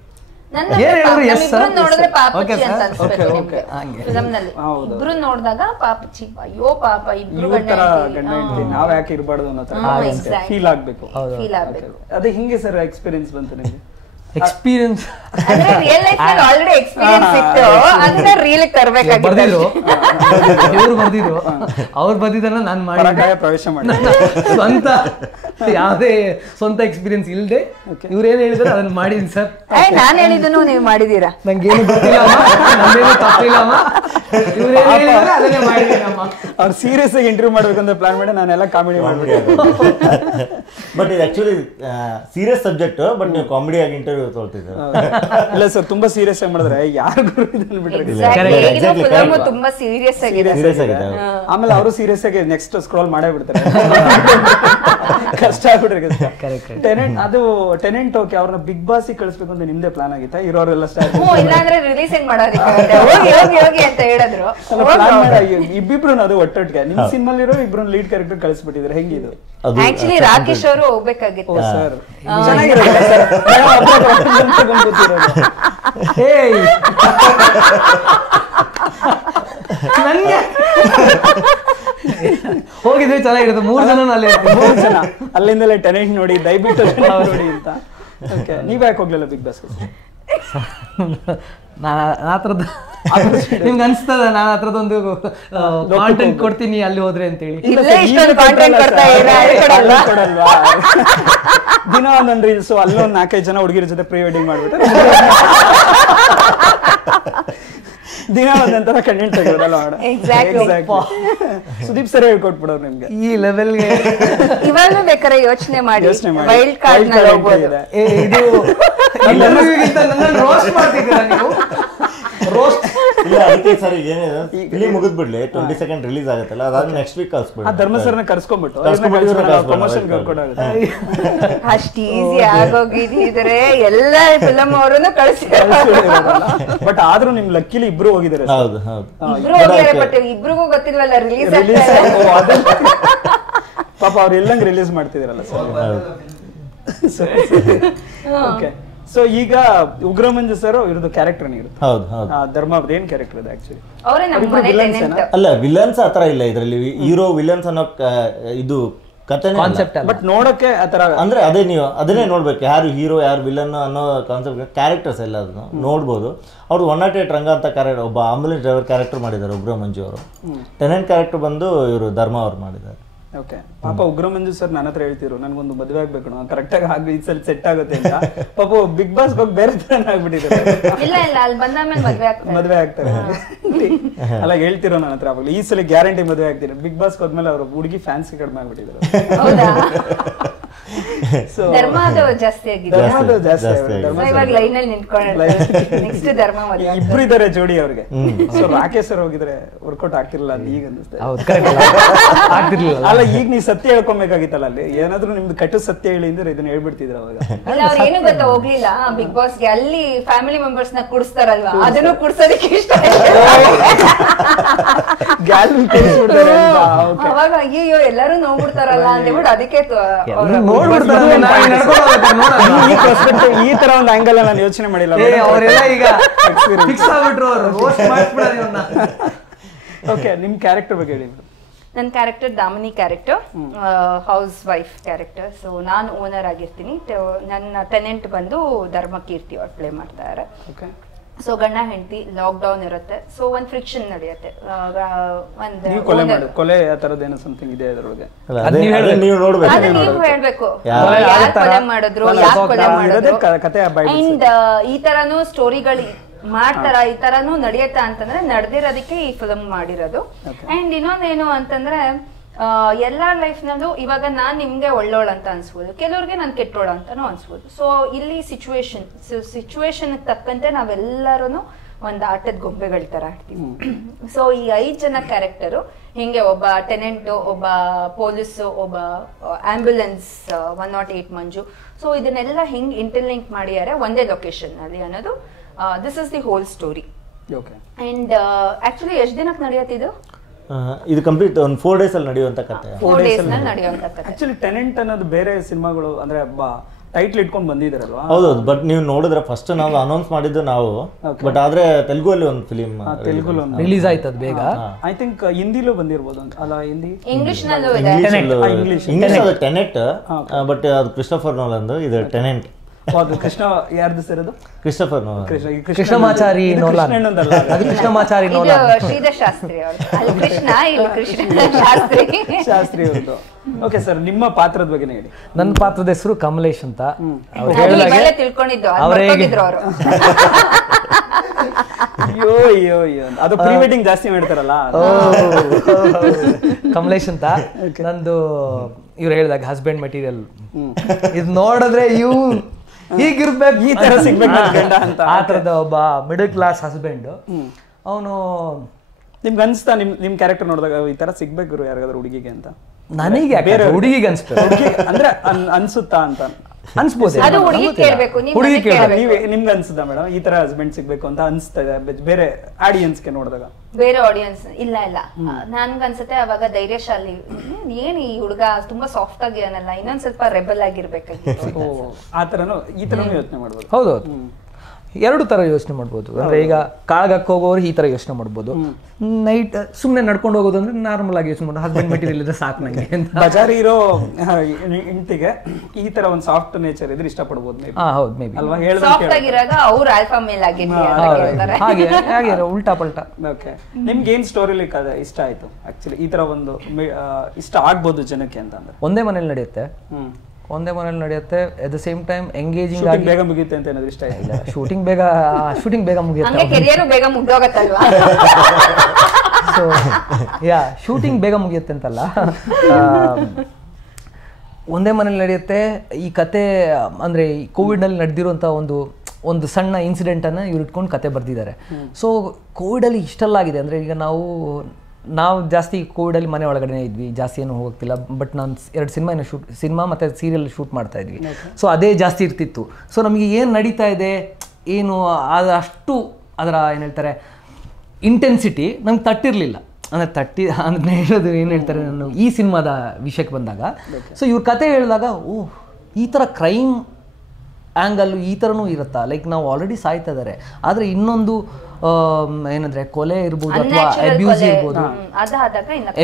ನೋಡಿದ್ರೆ ಪಾಪಚ್ಚಿ ಅಂತ ಅನ್ಸ್ಬೇಕು ನಿಮ್ಗೆ ಫಿಲಂ ನಲ್ಲಿ. ಇಬ್ರು ನೋಡಿದಾಗ ಪಾಪಚ್ಚಿ, ಅಯ್ಯೋ ಪಾಪ ಇಬ್ರು ನಾವ್ ಯಾಕೆ ಇರಬಾರ್ದು ಅನ್ನೋ ಫೀಲ್ ಆಗ್ಬೇಕು. ಅದೇ ಹಿಂಗೆ ಸರ್ ಎಕ್ಸ್ಪೀರಿಯನ್ಸ್ ಬಂತು ನಿಮ್ಗೆ? ಎಕ್ಸ್ಪೀರಿಯನ್ಸ್ ಅಂದ್ರೆ ರಿಯಲ್ ಲೈಫ್ ನಲ್ಲಿ ಆಲ್ರೆಡಿ ಎಕ್ಸ್ಪೀರಿಯನ್ಸ್ ಇತ್ತು, ಅದನ್ನ ರೀಲ್ ತರಬೇಕಾಗಿತ್ತು. ಬರ್ದಿದ್ರು ಇವ್ರು ಬರ್ದಿದ್ರು, ಅವ್ರು ಬರ್ದಿದ್ದನ್ನ ನಾನು ಮಾಡಿ ಪ್ರವೇಶ ಮಾಡಿ ಸ್ವಂತ ಯಾವ್ದೇ ಸ್ವಂತ ಎಕ್ಸ್ಪೀರಿಯನ್ಸ್ ಇಲ್ಲದೆ ಇವ್ರು ಏನ್ ಹೇಳಿದ್ರೆ ಅದನ್ನ ಮಾಡಿದೀನಿ ಸರ್. ನಾನ್ ಹೇಳಿದ್ದನ್ನು ನೀವು ಮಾಡಿದೀರಾ? ನಂಗೇನು ಗೊತ್ತಿಲ್ಲ, ನಂದೇನು ತಪ್ಪಿಲ್ಲಮ್ಮ, ಇವ್ರು ಏನ್ ಹೇಳಿದ್ರೆ ಅದನ್ನೇ ಮಾಡಿದೀನಮ್ಮ. ಅವ್ರು ಸೀರಿಯಸ್ ಆಗಿ ಇಂಟರ್ವ್ಯೂ ಮಾಡ್ಬೇಕಂತ ಪ್ಲಾನ್ ಮಾಡಿ ನಾನೆಲ್ಲ ಕಾಮಿಡಿ ಮಾಡ್ಬೇಕು. ಬಟ್ ಇದು ಆಕ್ಚುಲಿ ಸೀರಿಯಸ್ ಸಬ್ಜೆಕ್ಟ್, ಬಟ್ ನೀವು ಕಾಮಿಡಿ ಆಗಿ ಇಂಟರ್ವ್ಯೂ ತಗೊಳ್ತಿದ್ರು. ಇಲ್ಲ ಸರ್, ತುಂಬಾ ಸೀರಿಯಸ್ ಆಗಿ ಮಾಡಿದ್ರೆ ಯಾರಿಗೂ ಇದನ್ನ ಬಿಟ್ರೆ ತುಂಬಾ ಸೀರಿಯಸ್ ಆಗಿದೆ. ಆಮೇಲೆ ಅವರು ಸೀರಿಯಸ್ ಆಗಿ ನೆಕ್ಸ್ಟ್ ಸ್ಕ್ರೋಲ್ ಮಾಡೇ ಬಿಡ್ತಾರೆ. ಕಷ್ಟ ಆಗ್ಬಿಟ್ರೆ ಟೆನೆಂಟ್. ಅದು ಟೆನೆಂಟ್ ಓಕೆ, ಅವ್ರನ್ನ ಬಿಗ್ ಬಾಸ್ ಕಳಿಸ್ಬೇಕು ಅಂತ ನಿಮ್ದೇ ಪ್ಲಾನ್ ಆಗಿತ್ತಾ? ಇರೋರೆಲ್ಲ ಸ್ಟಾರ್ಟ್ ಇಲ್ಲಾಂದ್ರೆ ರಿಲೀಸ್ ಹೆಂಗ್ ಮಾಡೋದಕ್ಕೆ ಹೋಗಿ ಅಂತ ಹೇಳಿದ್ರು. ಇಬ್ಬಿಬ್ರು ಅದು ಒಟ್ಟೊಟ್ಟಿಗೆ ನಿಮ್ ಸಿನಿಮಾಲಿರೋ ಇಬ್ರು ಲೀಡ್ ಕ್ಯಾರೆಕ್ಟರ್ ಕಳಿಸ್ಬಿಟ್ಟಿದ್ರೆ ಹೆಂಗಿದು? ಆಕ್ಚುಲಿ ರಾಕೇಶ್ ಅವರು ಹೋಗ್ಬೇಕಾಗಿತ್ತು ಸರ್. ಚೆನ್ನಾಗಿರುತ್ತೆ ಸರ್. ನಂಗೆ ಹೋಗಿದ್ರೆ ಚೆನ್ನಾಗಿರುತ್ತೆ. 3 ಜನ ಅಲ್ಲಿಂದಲೇ ಟೆನೆಂಟ್ ನೋಡಿ ದಯವಿಟ್ಟು ನೋಡಿ ಅಂತ. ನೀವ್ ಯಾಕೆ ಹೋಗ್ಲಿಲ್ಲ ಬಿಗ್ ಬಾಸ್? ಆತರದ್ದು ನಿಮ್ಗೆ ಅನ್ಸ್ತದ ನಾನು ಆತರದೊಂದು ಕಾಂಟೆಂಟ್ ಕೊಡ್ತೀನಿ ಅಲ್ಲಿ ಹೋದ್ರೆ ಅಂತ ಹೇಳಿ? ದಿನ ಒಂದೊಂದು ರೀಲ್ಸ್, ಅಲ್ಲೊಂದು 4-5 ಜನ ಹುಡುಗಿರ ಜೊತೆ ಪ್ರೀ ವೆಡ್ಡಿಂಗ್ ಮಾಡ್ಬಿಟ್ಟು ದಿನ ಒಂದಂತರ ಕಂಟೆಂಟ್ ತೆಗೆಯೋದಲ್ಲ. ಸುದೀಪ್ ಸರ್ ಹೇಳ್ಕೊಟ್ಬಿಡೋರು ನಿಮ್ಗೆ ಈ ಲೆವೆಲ್ಗೆ. ಇವಾಗ ಬೇಕಾದ್ರೆ ಯೋಚನೆ ಮಾಡಿ ವೈಲ್ಡ್ ಕಾರ್ಡ್ ನಲ್ಲಿ ಹೋಗ್ಬೋದು. ಇದು ರೋಸ್ಟ್ ಮಾಡ್ತಿದ್ದೀರಾ ನೀವು? ರೋಸ್ಟ್ ಇಲ್ಲ, ಅದಕ್ಕೆ ಸರ್ ಏನಿದೆ ಇಲ್ಲಿ ಮುಗಿದ್ಬಿಡ್ಲಿ, 22nd ರಿಲೀಸ್ ಆಗುತ್ತಲ್ಲ, ಅದಾದ್ಮೇಲೆ ನೆಕ್ಸ್ಟ್ ವೀಕ್ ಕಳ್ಸ್ಬಿಡಿ. ಧರ್ಮ ಸರ್ನ ಕರ್ಸ್ಕೊಂಡ್ಬಿಟ್ಟು ಪ್ರಮೋಷನ್ ಕೊಡೋದು ಅಷ್ಟು ಈಸಿ ಆಗೋಗಿದ್ರೆ ಎಲ್ಲ ಫಿಲಂ ಅವರನ್ನು ಕಳಿಸಿ. ಬಟ್ ಆದ್ರೂ ನಿಮ್ ಲಕ್ಕಿಲಿ ಇಬ್ರು ಹೋಗಿದ್ದಾರೆ. ಹೌದು ಹೌದು, ಇಬ್ರು ಹೋಗಿದ್ದಾರೆ. ಬಟ್ ಇಬ್ರಿಗೂ ಗೊತ್ತಿಲ್ವಲ್ಲ ರಿಲೀಸ್ ಪಾಪ ಅವ್ರು ಎಲ್ಲಂಗ್ ರಿಲೀಸ್ ಮಾಡ್ತಿದಾರಲ್ಲ ಸರ್. ಓಕೆ, ಸೊ ಈಗ ಉಗ್ರ ಮಂಜು ಸರ್ ಇರೋದು ಕ್ಯಾರೆಕ್ಟರ್ ಇರುತ್ತೆ. ಹೌದು ಹೌದು. ಧರ್ಮ ಅವ್ರದ್ದು ಏನ್ ಕ್ಯಾರೆಕ್ಟರ್ ಇದೆ ಆಕ್ಚುಲಿ? ಅಲ್ಲ, ವಿಲನ್ಸ್ ಆತರ ಇಲ್ಲ ಇದರಲ್ಲಿ. ಹೀರೋ ವಿಲನ್ಸ್ ಅನ್ನೋ ಇದು ಕಥೆ ಕಾನ್ಸೆಪ್ಟ್ ಅಲ್ಲ, ಬಟ್ ನೋಡಕ್ಕೆ ಆತರ ಅಂದ್ರೆ ಅದೇ ನೀವು ಅದನ್ನೇ ನೋಡ್ಬೇಕು, ಯಾರು ಹೀರೋ ಯಾರು ವಿಲನ್ ಅನ್ನೋ ಕಾನ್ಸೆಪ್ಟ್. ಕ್ಯಾರೆಕ್ಟರ್ಸ್ ಎಲ್ಲ ಅದನ್ನು ನೋಡ್ಬೋದು. ಅವ್ರು 108 ರಂಗ ಅಂತ ಕ್ಯಾರೆಕ್ಟರ್, ಒಬ್ಬ ಆಂಬುಲೆನ್ಸ್ ಡ್ರೈವರ್ ಕ್ಯಾರೆಕ್ಟರ್ ಮಾಡಿದ್ದಾರೆ ಉಗ್ರ ಮಂಜು ಅವರು. ಟೆನೆಂಟ್ ಕ್ಯಾರೆಕ್ಟರ್ ಬಂದು ಇವರು ಧರ್ಮ ಅವ್ರು ಮಾಡಿದ್ದಾರೆ. ಓಕೆ, ಪಾಪ ಉಗ್ರ ಮಂಜು ಸರ್ ನನ್ನ ಹತ್ರ ಹೇಳ್ತಿರು ನನ್ಗೊಂದು ಮದುವೆ ಆಗ್ಬೇಕು, ಕರೆಕ್ಟ್ ಆಗಿ ಆಗಿ ಈ ಸಲ ಸೆಟ್ ಆಗುತ್ತೆ ಅಂತ. ಪಾಪ ಬಿಗ್ ಬಾಸ್ ಹೋಗಿ ಬೇರೆ ತರ ಆಗ್ಬಿಟ್ಟಿದ್ದಾರೆ. ಮದುವೆ ಆಗ್ತಾರೆ ಅಲ್ಲ, ಹೇಳ್ತಿರೋ ನನ್ನ ಹತ್ರ ಅವಾಗ ಈ ಸಲ ಗ್ಯಾರಂಟಿ ಮದುವೆ ಆಗ್ತೀರಿ. ಬಿಗ್ ಬಾಸ್ ಹೋದ್ಮೇಲೆ ಅವ್ರ ಹುಡುಗಿ ಫ್ಯಾನ್ಸ್ ಕಡಿಮೆ ಆಗ್ಬಿಟ್ಟಿದ್ದಾರೆ. ಇಬ್ರು ಇದಾರೆ ಜೋಡಿ ಅವ್ರಿಗೆ. ಸೊ ರಾಕೇಶ್ ಸರ್ ಹೋಗಿದ್ರೆ ವರ್ಕೌಟ್ ಆಗ್ತಿರ್ಲಿಲ್ಲ ಅಂತ ಈಗ ಅನಿಸ್ತದೆ. ಅಲ್ಲ, ಈಗ ನೀವು ಸತ್ಯ ಹೇಳ್ಕೊಬೇಕಾಗಿತ್ತಲ್ಲ, ಅಲ್ಲಿ ಏನಾದ್ರು ನಿಮ್ದು ಕಟ್ಟು ಸತ್ಯ ಹೇಳಿ ಅಂದ್ರೆ ಇದನ್ನ ಹೇಳ್ಬಿಡ್ತಿದ್ರ ಅವಾಗ. ಏನು ಗೊತ್ತಾ, ಹೋಗ್ಲಿಲ್ಲ ಬಿಗ್ ಬಾಸ್ಗೆ. ಅಲ್ಲಿ ಫ್ಯಾಮಿಲಿ ಮೆಂಬರ್ಸ್ ನ ಕುಡಿಸ್ತಾರಲ್ವಾ, ಅದನ್ನು ಕುಡ್ಸೋದಕ್ಕೆ ಇಷ್ಟ. ಅವಾಗ ಅಯ್ಯೋ ಎಲ್ಲರೂ ನೋಡ್ಬಿಡ್ತಾರಲ್ಲ ಅಂತ ಹೇಳ್ಬಿಟ್ಟು ಅದಕ್ಕೆ ಈ ತರ ಒಂದು ಆಂಗಲ್ ನಾನು ಯೋಚನೆ ಮಾಡಿಲ್ಲ. ಓಕೆ, ನಿಮ್ ಕ್ಯಾರೆಕ್ಟರ್ ಬಗ್ಗೆ ಹೇಳಿ. ನನ್ನ character Damini character, house wife character. So ನಾನು ಓನರ್ ಆಗಿರ್ತೀನಿ. ನನ್ನ ಟೆನೆಂಟ್ ಬಂದು ಧರ್ಮಕೀರ್ತಿ ಅವ್ರು ಪ್ಲೇ ಮಾಡ್ತಾರೆ. ಸೊ ಗಂಡ ಹೆಂಡತಿ, ಲಾಕ್ ಡೌನ್ ಇರುತ್ತೆ. ಸೊ ಒಂದ್ ಫ್ರಿಕ್ಷನ್ ನಡೆಯುತ್ತೆ. ಕೊಲೆ ಆ ತರದೇನೋ ಸಮಥಿಂಗ್ ಇದೆ ಅದರೊಳಗೆ. ನೀವು ಹೇಳ್ಬೇಕು ಯಾರು ಕೊಲೆ ಮಾಡಿದ್ರು, ಯಾರು ಕೊಲೆ ಮಾಡಿದ್ರು. ಅಂಡ್ ಈ ತರಾನು ಸ್ಟೋರಿಗಳು ಮಾಡ್ತಾರ, ಈ ತರಾನು ನಡೆಯುತ್ತಾ ಅಂತಂದ್ರೆ ನಡೆದಿರೋದಕ್ಕೆ ಈ ಫಿಲ್ಮ್ ಮಾಡಿರೋದು. ಅಂಡ್ ಇನ್ನೊಂದೇನು ಅಂತಂದ್ರೆ ಎಲ್ಲಾ ಲೈಫ್ ನಲ್ಲೂ ಇವಾಗ ನಾನ್ ನಿಮ್ಗೆ ಒಳ್ಳೋಳ ಅಂತ ಅನ್ಸ್ಬೋದು, ಕೆಲವ್ರಿಗೆ ನಾನ್ ಕೆಟ್ಟೋಳ ಅಂತಾನು ಅನ್ಸ್ಬೋದು. ಸೊ ಇಲ್ಲಿ ಸಿಚುವೇಶನ್ ತಕ್ಕಂತೆ ನಾವೆಲ್ಲರೂ ಒಂದ್ ಆಟದ ಗೊಂಬೆಗಳ ತರ ಆಡ್ತೀವಿ. ಸೊ ಈ 5 ಜನ ಕ್ಯಾರೆಕ್ಟರು ಹಿಂಗೆ, ಒಬ್ಬ ಟೆನೆಂಟ್, ಒಬ್ಬ ಪೊಲೀಸ್, ಒಬ್ಬ ಆಂಬ್ಯುಲೆನ್ಸ್ 108 ಮಂಜು. ಸೊ ಇದನ್ನೆಲ್ಲ ಹಿಂಗ್ ಇಂಟರ್ಲಿಂಕ್ ಮಾಡಿದ್ದಾರೆ ಒಂದೇ ಲೊಕೇಶನ್ ಅಲ್ಲಿ ಅನ್ನೋದು this is the whole story. And actually ಎಷ್ಟು ದಿನಕ್ಕೆ ನಡೆಯುತ್ತಿದ್ದು? ಇದು ಕಂಪ್ಲೀಟ್ ಒಂದು 4 days ಅಲ್ಲಿ ನಡೆಯುವಂತ ಕಥೆ. 4 days ನಲ್ಲಿ ನಡೆಯುವಂತ ಕಥೆ. ಆಕ್ಚುಲಿ ಟೆನೆಂಟ್ ಅನ್ನೋದು ಬೇರೆ ಸಿನಿಮಾಗಳು ಅಂದ್ರೆ ಟೈಟ್ಲ್ ಇಟ್ಕೊಂಡು ಬಂದಿದ್ದಾರಲ್ವಾ? ಹೌದೌದು, ಬಟ್ ನೀವು ನೋಡಿದ್ರೆ ಫಸ್ಟ್ ನಾವು ಅನೌನ್ಸ್ ಮಾಡಿದ್ದು ನಾವು, ಬಟ್ ಆದ್ರೆ ತೆಲುಗಲ್ಲಿ ಒಂದು ಫಿಲಿಮ್ ರಿಲೀಸ್ ಆಯ್ತದ ಬೇಗ. ಐ ಥಿಂಕ್ ಹಿಂದಿಲೂ ಬಂದಿರ್ಬೋದು ಅಂತ ಅಲ್ಲ, ಹಿಂದಿ ಇಂಗ್ಲಿಷ್ ನಲ್ಲೂ ಇಂಗ್ಲಿಷ್ ಅದು ಟೆನೆಟ್, ಬಟ್ ಅದು ಕ್ರಿಸ್ಟೋಫರ್ ನೋಲನ್, ಇದು ಟೆನೆಂಟ್. ಕೃಷ್ಣ ಯಾರ್ದು ಸರ್ ಅದು? Christopher Nolan. ಕೃಷ್ಣಮಾಚಾರಿ ನೋಲನ್, ಅದು ಕೃಷ್ಣಮಾಚಾರಿ ನೋಲನ್. ಶ್ರೀಧರ್ ಶಾಸ್ತ್ರಿ ಅವರು, ಅಲ್ಲಿ ಕೃಷ್ಣ, ಇಲ್ಲಿ ಕೃಷ್ಣ ಶಾಸ್ತ್ರಿ ಅವ್ರದ್ದು. ಓಕೆ ಸರ್, ನಿಮ್ಮ ಪಾತ್ರದ ಬಗ್ಗೆ ಹೇಳಿ. ನನ್ನ ಪಾತ್ರದ ಹೆಸರು ಕಮಲೇಶ್ ಅಂತ. ತಿಳ್ಕೊಂಡಿದ್ದು ಅವರೇ ಅವರು. ಅಯ್ಯೋ ಅಯ್ಯೋ ಅಯ್ಯೋ, ಅದು ಪ್ರೀ ವೆಡ್ಡಿಂಗ್ ಜಾಸ್ತಿ ಮಾಡ್ತಾರಲ್ಲ. ಕಮಲೇಶ್ ಅಂತ ನಂದು. ಇವ್ರು ಹೇಳಿದಾಗ ಹಸ್ಬೆಂಡ್ ಮೆಟೀರಿಯಲ್ ಇದು ನೋಡಿದ್ರೆ ಹೀಗಿರ್ಬೇಕು, ಈ ತರ ಸಿಗ್ಬೇಕು ಗಂಡ ಅಂತ. ಆ ತರದ ಒಬ್ಬ ಮಿಡಲ್ ಕ್ಲಾಸ್ ಹಸ್ಬೆಂಡ್ ಅವನು. ನಿಮ್ಗೆ ಅನ್ಸ್ತಾ ನಿಮ್ ಕ್ಯಾರೆಕ್ಟರ್ ನೋಡಿದಾಗ ಈ ತರ ಸಿಗ್ಬೇಕು ಯಾರಿಗಾದ್ರೂ ಹುಡುಗಿಗೆ ಅಂತ? ನನಗೆ ಬೇರೆ ಹುಡುಗಿಗೆ ಅನ್ಸ್ಬೇಕು ಅಂದ್ರೆ ಅನ್ಸುತ್ತಾ ಅಂತ ಅನ್ಸ್ಬೋದು. ನಿಮ್ಗೆ ಅನ್ಸುತ್ತಾ ಮೇಡಮ್ ಈ ತರ ಹಸ್ಬೆಂಡ್ ಸಿಗ್ಬೇಕು ಅಂತ ಅನ್ಸ್ತಾ ಇದೆ ಬೇರೆ ಆಡಿಯನ್ಸ್ಗೆ ನೋಡಿದಾಗ? ಬೇರೆ ಆಡಿಯನ್ಸ್ ಇಲ್ಲ ನನ್ಗನ್ಸುತ್ತೆ ಅವಾಗ ಧೈರ್ಯಶಾಲಿ, ಏನ್ ಈ ಹುಡುಗ ತುಂಬಾ ಸಾಫ್ಟ್ ಆಗಿ ಏನಲ್ಲ, ಇನ್ನೊಂದ್ ಸ್ವಲ್ಪ ರೆಬಲ್ ಆಗಿರ್ಬೇಕಾಗಿತ್ತು. ಆ ತರನು ಈ ತರನು ಯೋಚನೆ ಮಾಡ್ಬೋದು. ಹೌದೌದು, ಎರಡು ತರ ಯೋಚನೆ ಮಾಡ್ಬೋದು. ಅಂದ್ರೆ ಈಗ ಕಾಳಗಕ್ಕೆ ಹೋಗೋರು ಈ ತರ ಯೋಚನೆ ಮಾಡ್ಬೋದು. ನೈಟ್ ಸುಮ್ನೆ ನಡ್ಕೊಂಡು ಹೋಗೋದು ಅಂದ್ರೆ ನಾರ್ಮಲ್ ಆಗಿ ಯೋಚನೆ ಮಾಡೋದು, ಹಸ್ಬೆಂಡ್ ಮೆಟೀರಿಯಲ್ ಇದ್ರೆ ಸಾಕು ನಂಗೆ ಅಂತ. ಬಜಾರಿ ಇರೋ ಹೆಂಡತಿಗೆ ಈ ತರ ಒಂದು ಸಾಫ್ಟ್ ನೇಚರ್ ಇದ್ರೆ ಇಷ್ಟಪಡ್ಬೋದು. ಹೌದು, ಮೇ ಬಿ ಅಲ್ವಾ? ಸಾಫ್ಟ್ ಆಗಿರಾಗ ಅವ್ರು ಆಲ್ಫಾ ಮೇಲ್ ಹಾಗೆ ಹಾಗೆ ಉಲ್ಟಾ ಪಲ್ಟಾ. ಓಕೆ, ನಿಮ್ಗೆ ಏನ್ ಸ್ಟೋರಿಲಿ ಇಷ್ಟ ಆಯ್ತು ಆಕ್ಚುಲಿ? ಈ ತರ ಒಂದು ಇಷ್ಟ ಆಗ್ಬೋದು ಜನಕ್ಕೆ ಅಂತ ಅಂದ್ರೆ ಒಂದೇ ಮನೇಲಿ ನಡೆಯುತ್ತೆ, ಒಂದೇ ಮನೇಲಿ ನಡೆಯುತ್ತೆ. At the same time engaging ಆಗಿ ಬೇಗ ಮುಗಿಯುತ್ತೆ ಅಂತ ಏನಾದ್ರು ಇಷ್ಟ ಇಲ್ಲ? ಶೂಟಿಂಗ್ ಬೇಗ ಮುಗಿಯುತ್ತೆ. ಕೆರಿಯರ್ ಬೇಗ ಮುಗ್ದೋಗತ್ತಲ್ವಾ? ಸೊ ಶೂಟಿಂಗ್ ಬೇಗ ಮುಗಿಯುತ್ತೆ ಅಂತಲ್ಲ, ಒಂದೇ ಮನೇಲಿ ನಡೆಯುತ್ತೆ. ಈ ಕತೆ ಅಂದ್ರೆ ಕೋವಿಡ್ ನಲ್ಲಿ ನಡೆದಿರುವಂತ ಒಂದು ಸಣ್ಣ ಇನ್ಸಿಡೆಂಟ್ ಅನ್ನ ಇವ್ರು ಇಟ್ಕೊಂಡು ಕತೆ ಬರ್ದಿದ್ದಾರೆ. ಸೊ ಕೋವಿಡ್ ಅಲ್ಲಿ ಇಷ್ಟೆಲ್ಲ ಆಗಿದೆ ಅಂದ್ರೆ, ಈಗ ನಾವು ಜಾಸ್ತಿ ಕೋವಿಡಲ್ಲಿ ಮನೆ ಒಳಗಡೆ ಇದ್ವಿ, ಜಾಸ್ತಿ ಏನು ಹೋಗ್ತಿಲ್ಲ. ಬಟ್ ನಾನು 2 ಸಿನಿಮಾ ಮತ್ತು ಸೀರಿಯಲ್ ಶೂಟ್ ಮಾಡ್ತಾ ಇದ್ವಿ. ಸೊ ಅದೇ ಜಾಸ್ತಿ ಇರ್ತಿತ್ತು. ಸೊ ನಮಗೆ ಏನು ನಡೀತಾ ಇದೆ ಏನು ಅಷ್ಟು ಅದರ ಏನು ಹೇಳ್ತಾರೆ ಇಂಟೆನ್ಸಿಟಿ ನಮ್ಗೆ ತಟ್ಟಿರಲಿಲ್ಲ. ಅಂದರೆ ಹೇಳೋದು ಏನು ಹೇಳ್ತಾರೆ, ನಾನು ಈ ಸಿನಿಮಾದ ವಿಷಯಕ್ಕೆ ಬಂದಾಗ ಸೊ ಇವ್ರ ಕತೆ ಹೇಳಿದಾಗ ಈ ಥರ ಕ್ರೈಮ್ ಆ್ಯಂಗಲ್ಲು ಈ ಥರನೂ ಇರುತ್ತಾ, ಲೈಕ್ ನಾವು ಆಲ್ರೆಡಿ ಸಾಯ್ತಾ ಇದ್ದಾರೆ, ಆದರೆ ಇನ್ನೊಂದು ಏನಂದ್ರೆ ಕೊಲೆ ಇರ್ಬೋದು ಅಥವಾ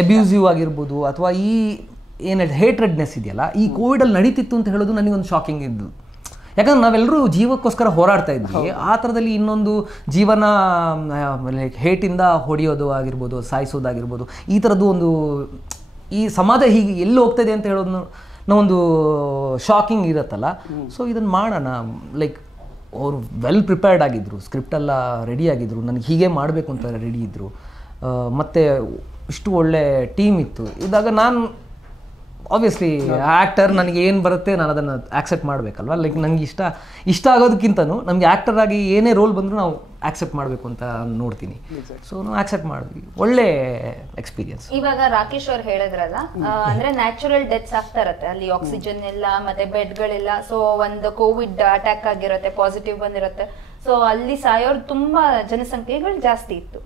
ಅಬ್ಯೂಸಿವ್ ಆಗಿರ್ಬೋದು ಅಥವಾ ಈ ಏನು ಹೇಟ್ರೆಡ್ನೆಸ್ ಇದೆಯಲ್ಲ, ಈ ಕೋವಿಡಲ್ಲಿ ನಡೀತಿತ್ತು ಅಂತ ಹೇಳೋದು ನನಗೊಂದು ಶಾಕಿಂಗ್ ಇದ್ದು. ಯಾಕಂದ್ರೆ ನಾವೆಲ್ಲರೂ ಜೀವಕ್ಕೋಸ್ಕರ ಹೋರಾಡ್ತಾ ಇದ್ವಿ, ಆ ಥರದಲ್ಲಿ ಇನ್ನೊಂದು ಜೀವನ ಲೈಕ್ ಹೇಟಿಂದ ಹೊಡೆಯೋದು ಆಗಿರ್ಬೋದು, ಸಾಯಿಸೋದಾಗಿರ್ಬೋದು, ಈ ಥರದ್ದು ಒಂದು ಈ ಸಮಾಜ ಹೀಗೆ ಎಲ್ಲಿ ಹೋಗ್ತಾ ಇದೆ ಅಂತ ಹೇಳೋದು ನಾವೊಂದು ಶಾಕಿಂಗ್ ಇರುತ್ತಲ್ಲ. ಸೊ ಇದನ್ನು ಮಾಡೋಣ, ಲೈಕ್ ಅವರು ವೆಲ್ ಪ್ರಿಪೇರ್ಡ್ ಆಗಿದ್ದರು, ಸ್ಕ್ರಿಪ್ಟೆಲ್ಲ ರೆಡಿ ಆಗಿದ್ದರು, ನನಗೆ ಹೀಗೆ ಮಾಡಬೇಕು ಅಂತ ರೆಡಿ ಇದ್ದರು, ಮತ್ತು ಇಷ್ಟು ಒಳ್ಳೆ ಟೀಮ್ ಇತ್ತು. ಇದಾಗ ನಾನು ಆಬ್ವಿಯಸ್ಲಿ ಆ್ಯಕ್ಟರ್, ನನಗೆ ಏನು ಬರುತ್ತೆ ನಾನು ಅದನ್ನು ಆಕ್ಸೆಪ್ಟ್ ಮಾಡಬೇಕಲ್ವ. ಲೈಕ್ ನನಗೆ ಇಷ್ಟ ಆಗೋದಕ್ಕಿಂತನೂ ನಮಗೆ ಆ್ಯಕ್ಟರ್ ಆಗಿ ಏನೇ ರೋಲ್ ಬಂದರೂ ನಾವು ಆಕ್ಸೆಪ್ಟ್ ಮಾಡಬೇಕು ಅಂತ ನೋಡ್ತೀನಿ. ಸೊ ನಾವು ಆಕ್ಸೆಪ್ಟ್ ಮಾಡಿದ್ವಿ, ಒಳ್ಳೆ ಎಕ್ಸ್ಪೀರಿಯನ್ಸ್. ಇವಾಗ ರಾಕೇಶ್ ಅವ್ರು ಹೇಳಿದ್ರಲ್ಲ, ಅಂದ್ರೆ ನ್ಯಾಚುರಲ್ ಡೆತ್ಸ್ ಆಗ್ತಾ ಇರತ್ತೆ ಅಲ್ಲಿ, ಆಕ್ಸಿಜನ್ ಇಲ್ಲ ಮತ್ತೆ ಬೆಡ್ಗಳಿಲ್ಲ. ಸೊ ಒಂದು ಕೋವಿಡ್ ಅಟ್ಯಾಕ್ ಆಗಿರುತ್ತೆ, ಪಾಸಿಟಿವ್ ಬಂದಿರುತ್ತೆ. ಸೊ ಅಲ್ಲಿ ಸಾಯೋರು ತುಂಬಾ ಜನಸಂಖ್ಯೆಗಳು ಜಾಸ್ತಿ ಇತ್ತು.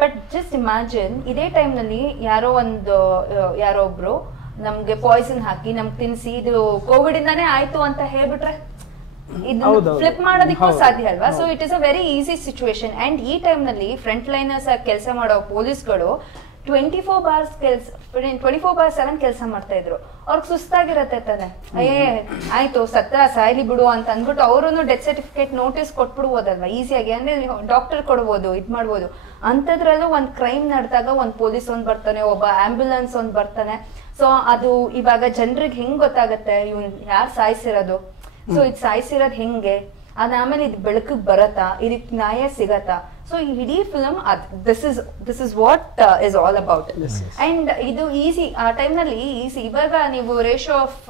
ಬಟ್ ಜಸ್ಟ್ ಇಮ್ಯಾಜಿನ್, ಇದೇ ಟೈಮ್ನಲ್ಲಿ ಯಾರೋ ಒಬ್ರು ನಮ್ಗೆ ಪಾಯ್ಸನ್ ಹಾಕಿ ನಮ್ಗೆ ತಿನ್ಸಿ ಇದು ಕೋವಿಡ್ ಇಂದಾನೇ ಆಯ್ತು ಅಂತ ಹೇಳ್ಬಿಟ್ರೆ ಫ್ಲಿಪ್ ಮಾಡೋದಕ್ಕೂ ಸಾಧ್ಯ ಅಲ್ವಾ? So it is a very easy situation. And ಈ ಟೈಮ್ ನಲ್ಲಿ ಫ್ರಂಟ್ ಲೈನರ್ಸ್ ಆಗಿ ಕೆಲಸ ಮಾಡೋ ಪೊಲೀಸ್ಗಳು 24/7 ಕೆಲಸ ಮಾಡ್ತಾ ಇದ್ರು. ಅವ್ರಿಗೆ ಸುಸ್ತಾಗಿರತ್ತೆ ತಾನೆ, ಆಯ್ತು ಸಾಯ್ಲಿ ಬಿಡು ಅಂತ ಅಂದ್ಬಿಟ್ಟು ಅವ್ರು ಡೆತ್ ಸರ್ಟಿಫಿಕೇಟ್ ನೋಟಿಸ್ ಕೊಟ್ಬಿಡ್ಬೋದಲ್ವಾ ಈಸಿಯಾಗಿ. ಅಂದ್ರೆ ಡಾಕ್ಟರ್ ಕೊಡ್ಬೋದು, ಇದ್ ಮಾಡ್ಬೋದು. ಅಂತದ್ರಲ್ಲೂ ಒಂದ್ ಕ್ರೈಮ್ ನಡೆದಾಗ ಒಂದ್ ಪೊಲೀಸ್ ಬರ್ತಾನೆ, ಒಬ್ಬ ಆಂಬ್ಯುಲೆನ್ಸ್ ಬರ್ತಾನೆ. ಸೊ ಅದು ಇವಾಗ ಜನರಿಗೆ ಹೆಂಗ್ ಗೊತ್ತಾಗತ್ತೆ ಇವ್ನ್ ಯಾರು ಸಾಯಿಸಿರೋದು, ಸೊ ಇದು ಸಾಯಿಸಿರೋದು ಹೆಂಗೆ, ಅದಾದ್ಮೇಲೆ ಇದು ಬೆಳಕಿಗೆ ಬರತ್ತಾ, ಇದಕ್ಕೆ ನ್ಯಾಯ ಸಿಗತ್ತಾ. ಸೊ ಈ ಇಡೀ film this is what is all about. And ಇದು ಈಸಿ, ಆ ಟೈಮ್ ನಲ್ಲಿ ಈಸಿ. ಇವಾಗ ನೀವು ratio of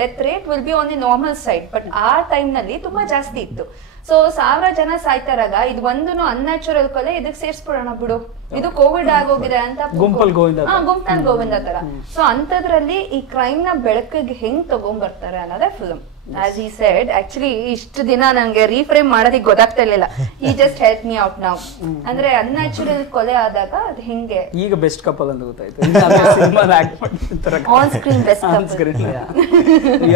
death rate will be on the normal side, but ಆ ಟೈಮ್ ನಲ್ಲಿ ತುಂಬಾ ಜಾಸ್ತಿ ಇತ್ತು. ಸೊ 1000 ಜನ ಸಾಯ್ತಾರಾಗ ಇದು ಒಂದು ಅನ್ಯಾಚುರಲ್ ಕೊಲೆ, ಇದಕ್ಕೆ ಸೇರ್ಸ್ಬಿಡೋಣ ಬಿಡು, ಇದು ಕೋವಿಡ್ ಆಗೋಗಿದೆ ಅಂತ ಗುಂಪಲ್ ಗೋವಿಂದ ತರ. ಸೊ ಅಂತದ್ರಲ್ಲಿ ಈ ಕ್ರೈಮ್ ನ ಬೆಳಕಿಗೆ ಹೆಂಗ್ ತಗೊಂಡ್ಬರ್ತಾರೆ ಅನ್ನೋದೇ film. as he said, actually ಇಷ್ಟು ದಿನ ನಂಗೆ ರೀಫ್ರೇಮ್ ಮಾಡೋದಿಕ್ ಗೊತ್ತಾಗ್ತಾ ಇರ್ಲಿಲ್ಲ. He just helped me out now. ಅಂದ್ರೆ ಅನ್ಯಾಚುರಲ್ ಕೊಲೆ ಆದಾಗ ಅದು ಹೆಂಗೆ ಈಗ ಬೆಸ್ಟ್ ಕಪಲ್ ಅಂತ ಗೊತ್ತಾಯ್ತು. ಸಿನಿಮಾದ ಆಕ್ಟ್ ಮಾಡ್ತಾರೆ ಆನ್ ಸ್ಕ್ರೀನ್ ಬೆಸ್ಟ್ ಕಪಲ್.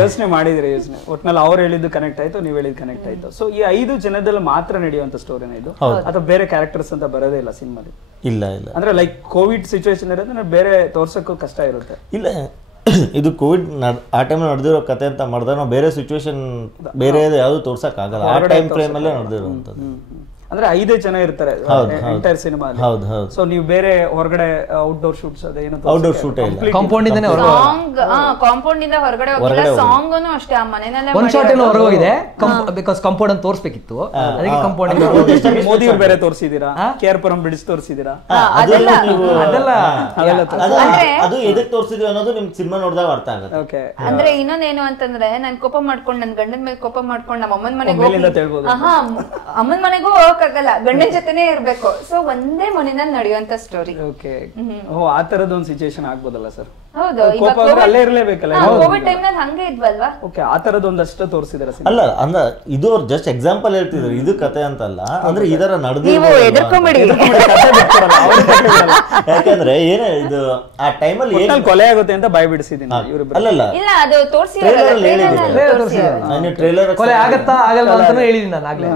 ಯೋಚನೆ ಮಾಡಿದ್ರೆ ಒಟ್ನಲ್ಲಿ ಅವ್ರು ಹೇಳಿದ್ದು ಕನೆಕ್ಟ್ ಆಯ್ತು, ನೀವ್ ಹೇಳಿದ್ ಕನೆಕ್ಟ್ ಆಯ್ತು. ಸೊ ಈ 5 ಜನದಲ್ಲಿ ಮಾತ್ರ ನಡೆಯುವಂತ ಸ್ಟೋರಿನ ಇದು, ಅಥವಾ ಬೇರೆ ಕ್ಯಾರೆಕ್ಟರ್ಸ್ ಅಂತ ಬರೋದೇ ಇಲ್ಲ ಸಿನಿಮಾಲಿ? ಇಲ್ಲ ಇಲ್ಲ, ಅಂದ್ರೆ ಲೈಕ್ ಕೋವಿಡ್ ಸಿಚುವೇಶನ್ ಇರೋದ್ರೆ ಬೇರೆ ತೋರ್ಸಕ್ಕೂ ಕಷ್ಟ ಇರುತ್ತೆ. ಇಲ್ಲ ಇದು ಕೋವಿಡ್ ಆ ಟೈಮಲ್ಲಿ ನಡೆದಿರೋ ಕತೆ ಅಂತ ಮಾಡಿದ್ರೆ ನಾವು ಬೇರೆ ಸಿಚುವೇಶನ್ ಬೇರೆ ಯಾವುದು ತೋರ್ಸಕ್ ಆಗಲ್ಲ, ಆ ಟೈಮ್ ಫ್ರೇಮ್ ಅಲ್ಲೇ ನಡೆದಿರುವಂತದ್ದು. ಅಂದ್ರೆ 5 ಜನ ಇರ್ತಾರೆ ಎಂಟೈರ್ ಸಿನಿಮಾ. ಹೌದು ಹೌದು. ಸೊ ನೀವು ಬೇರೆ ಹೊರಗಡೆ ಔಟ್ಡೋರ್ ಶೂಟ್ಸ್ ಅದೇನು ಔಟ್ಡೋರ್ ಶೂಟ್ ಇಲ್ಲ, ಕಾಂಪೌಂಡ್ ಇಂದನೇ ಸಾಂಗ್ ಕಾಂಪೌಂಡ್ ಇಂದ ಹೊರಗಡೆ ಹೋಗಿಲ್ಲ, ಸಾಂಗ್ನು ಅಷ್ಟೇ ಆ ಮನೆಯಲ್ಲೇ ಒಂದ್ ಶಾಟ್ ಏನೋ ಹೊರಗೆ ಹೋಗಿದೆ ಬಿಕಾಸ್ ಕಾಂಪೌಂಡ್ ಅಂತ ತೋರಿಸಬೇಕಿತ್ತು, ಅದಕ್ಕೆ ಕಾಂಪೌಂಡ್ ಇಂದ. ಮೋದಿ ಅವ್ರು ಬೇರೆ ತೋರಿಸಿದೀರಾ, ಕೇರ್ಪುರಂ ಬ್ರಿಡ್ಜ್ ತೋರಿಸಿದೀರಾ, ಅದೆಲ್ಲ ಅಂದ್ರೆ ಅದು ಎದಕ್ಕೆ ತೋರಿಸಿದ್ವಿ ಅನ್ನೋದು ನಿಮ್ಗೆ ಸಿನಿಮಾ ನೋಡಿದಾಗ ಅರ್ಥ ಆಗುತ್ತೆ. ಓಕೆ. ಅಂದ್ರೆ ಇನ್ನೊಂದೇನು ಅಂತಂದ್ರೆ ನಾನು ಕೋಪ ಮಾಡ್ಕೊಂಡು ನನ್ ಗಂಡನ ಮೇಲೆ ಕೋಪ ಮಾಡ್ಕೊಂಡು ನಮ್ಮ ಅಮ್ಮನ ಮನೆಗೆ ಮೇಲಿಂದ ತೇಳ್ಬೋದು. ಅಮ್ಮನ ಮನೆಗೂ ಹೋಗಕ್ಕಾಗಲ್ಲ, ಗಂಡನ ಜೊತೆನೆ ಇರ್ಬೇಕು. ಸೊ ಒಂದೇ ಮನೆಯಲ್ಲಿ ನಡೆಯುವಂತ ಸ್ಟೋರಿ. ಓಕೆ. ಓ ಆ ತರದ ಒಂದು ಸಿಚುವೇಶನ್ ಆಗ್ಬೋದಲ್ಲ ಸರ್? ಹೌದು, ಕೋಪ ಆದ್ರೆ ಅಲ್ಲೇ ಇರ್ಲೇಬೇಕಲ್ಲ. ಕೋವಿಡ್ ಟೈಮ್ ನಲ್ಲಿ ಹಂಗೆ ಇದ್ವಲ್ವಾ? ಓಕೆ, ಆ ತರದ ಒಂದಷ್ಟು ತೋರಿಸಿದಾರೆ. ಅಲ್ಲ ಅಂದ್ರೆ ಇದು ಅವ್ರು ಜಸ್ಟ್ ಎಕ್ಸಾಂಪಲ್ ಹೇಳ್ತಿದ್ರು, ಇದು ಕತೆ ಅಂತಲ್ಲ. ಅಂದ್ರೆ ಇದರ ನೀವು ನಡೆದಿರೋ ಎದುರ್ಕೊಂಬಿಡಿ. ಯಾಕಂದ್ರೆ ಏನೇ ಇದು ಆ ಟೈಮಲ್ಲಿ ಏನ್ ಕೊಲೆ ಆಗುತ್ತೆ ಅಂತ ಭಯ ಬಿಡಿಸಿದೀನಿ. ಅಲ್ಲಲ್ಲ ಇಲ್ಲ, ಅದು ಟ್ರೇಲರ್ ಕೊಲೆ ಆಗತ್ತಾ ಆಗಲ್ವಾ ಅಂತಾನು ಹೇಳಿದೀನಿ ನಾನು ಆಗ್ಲೇ.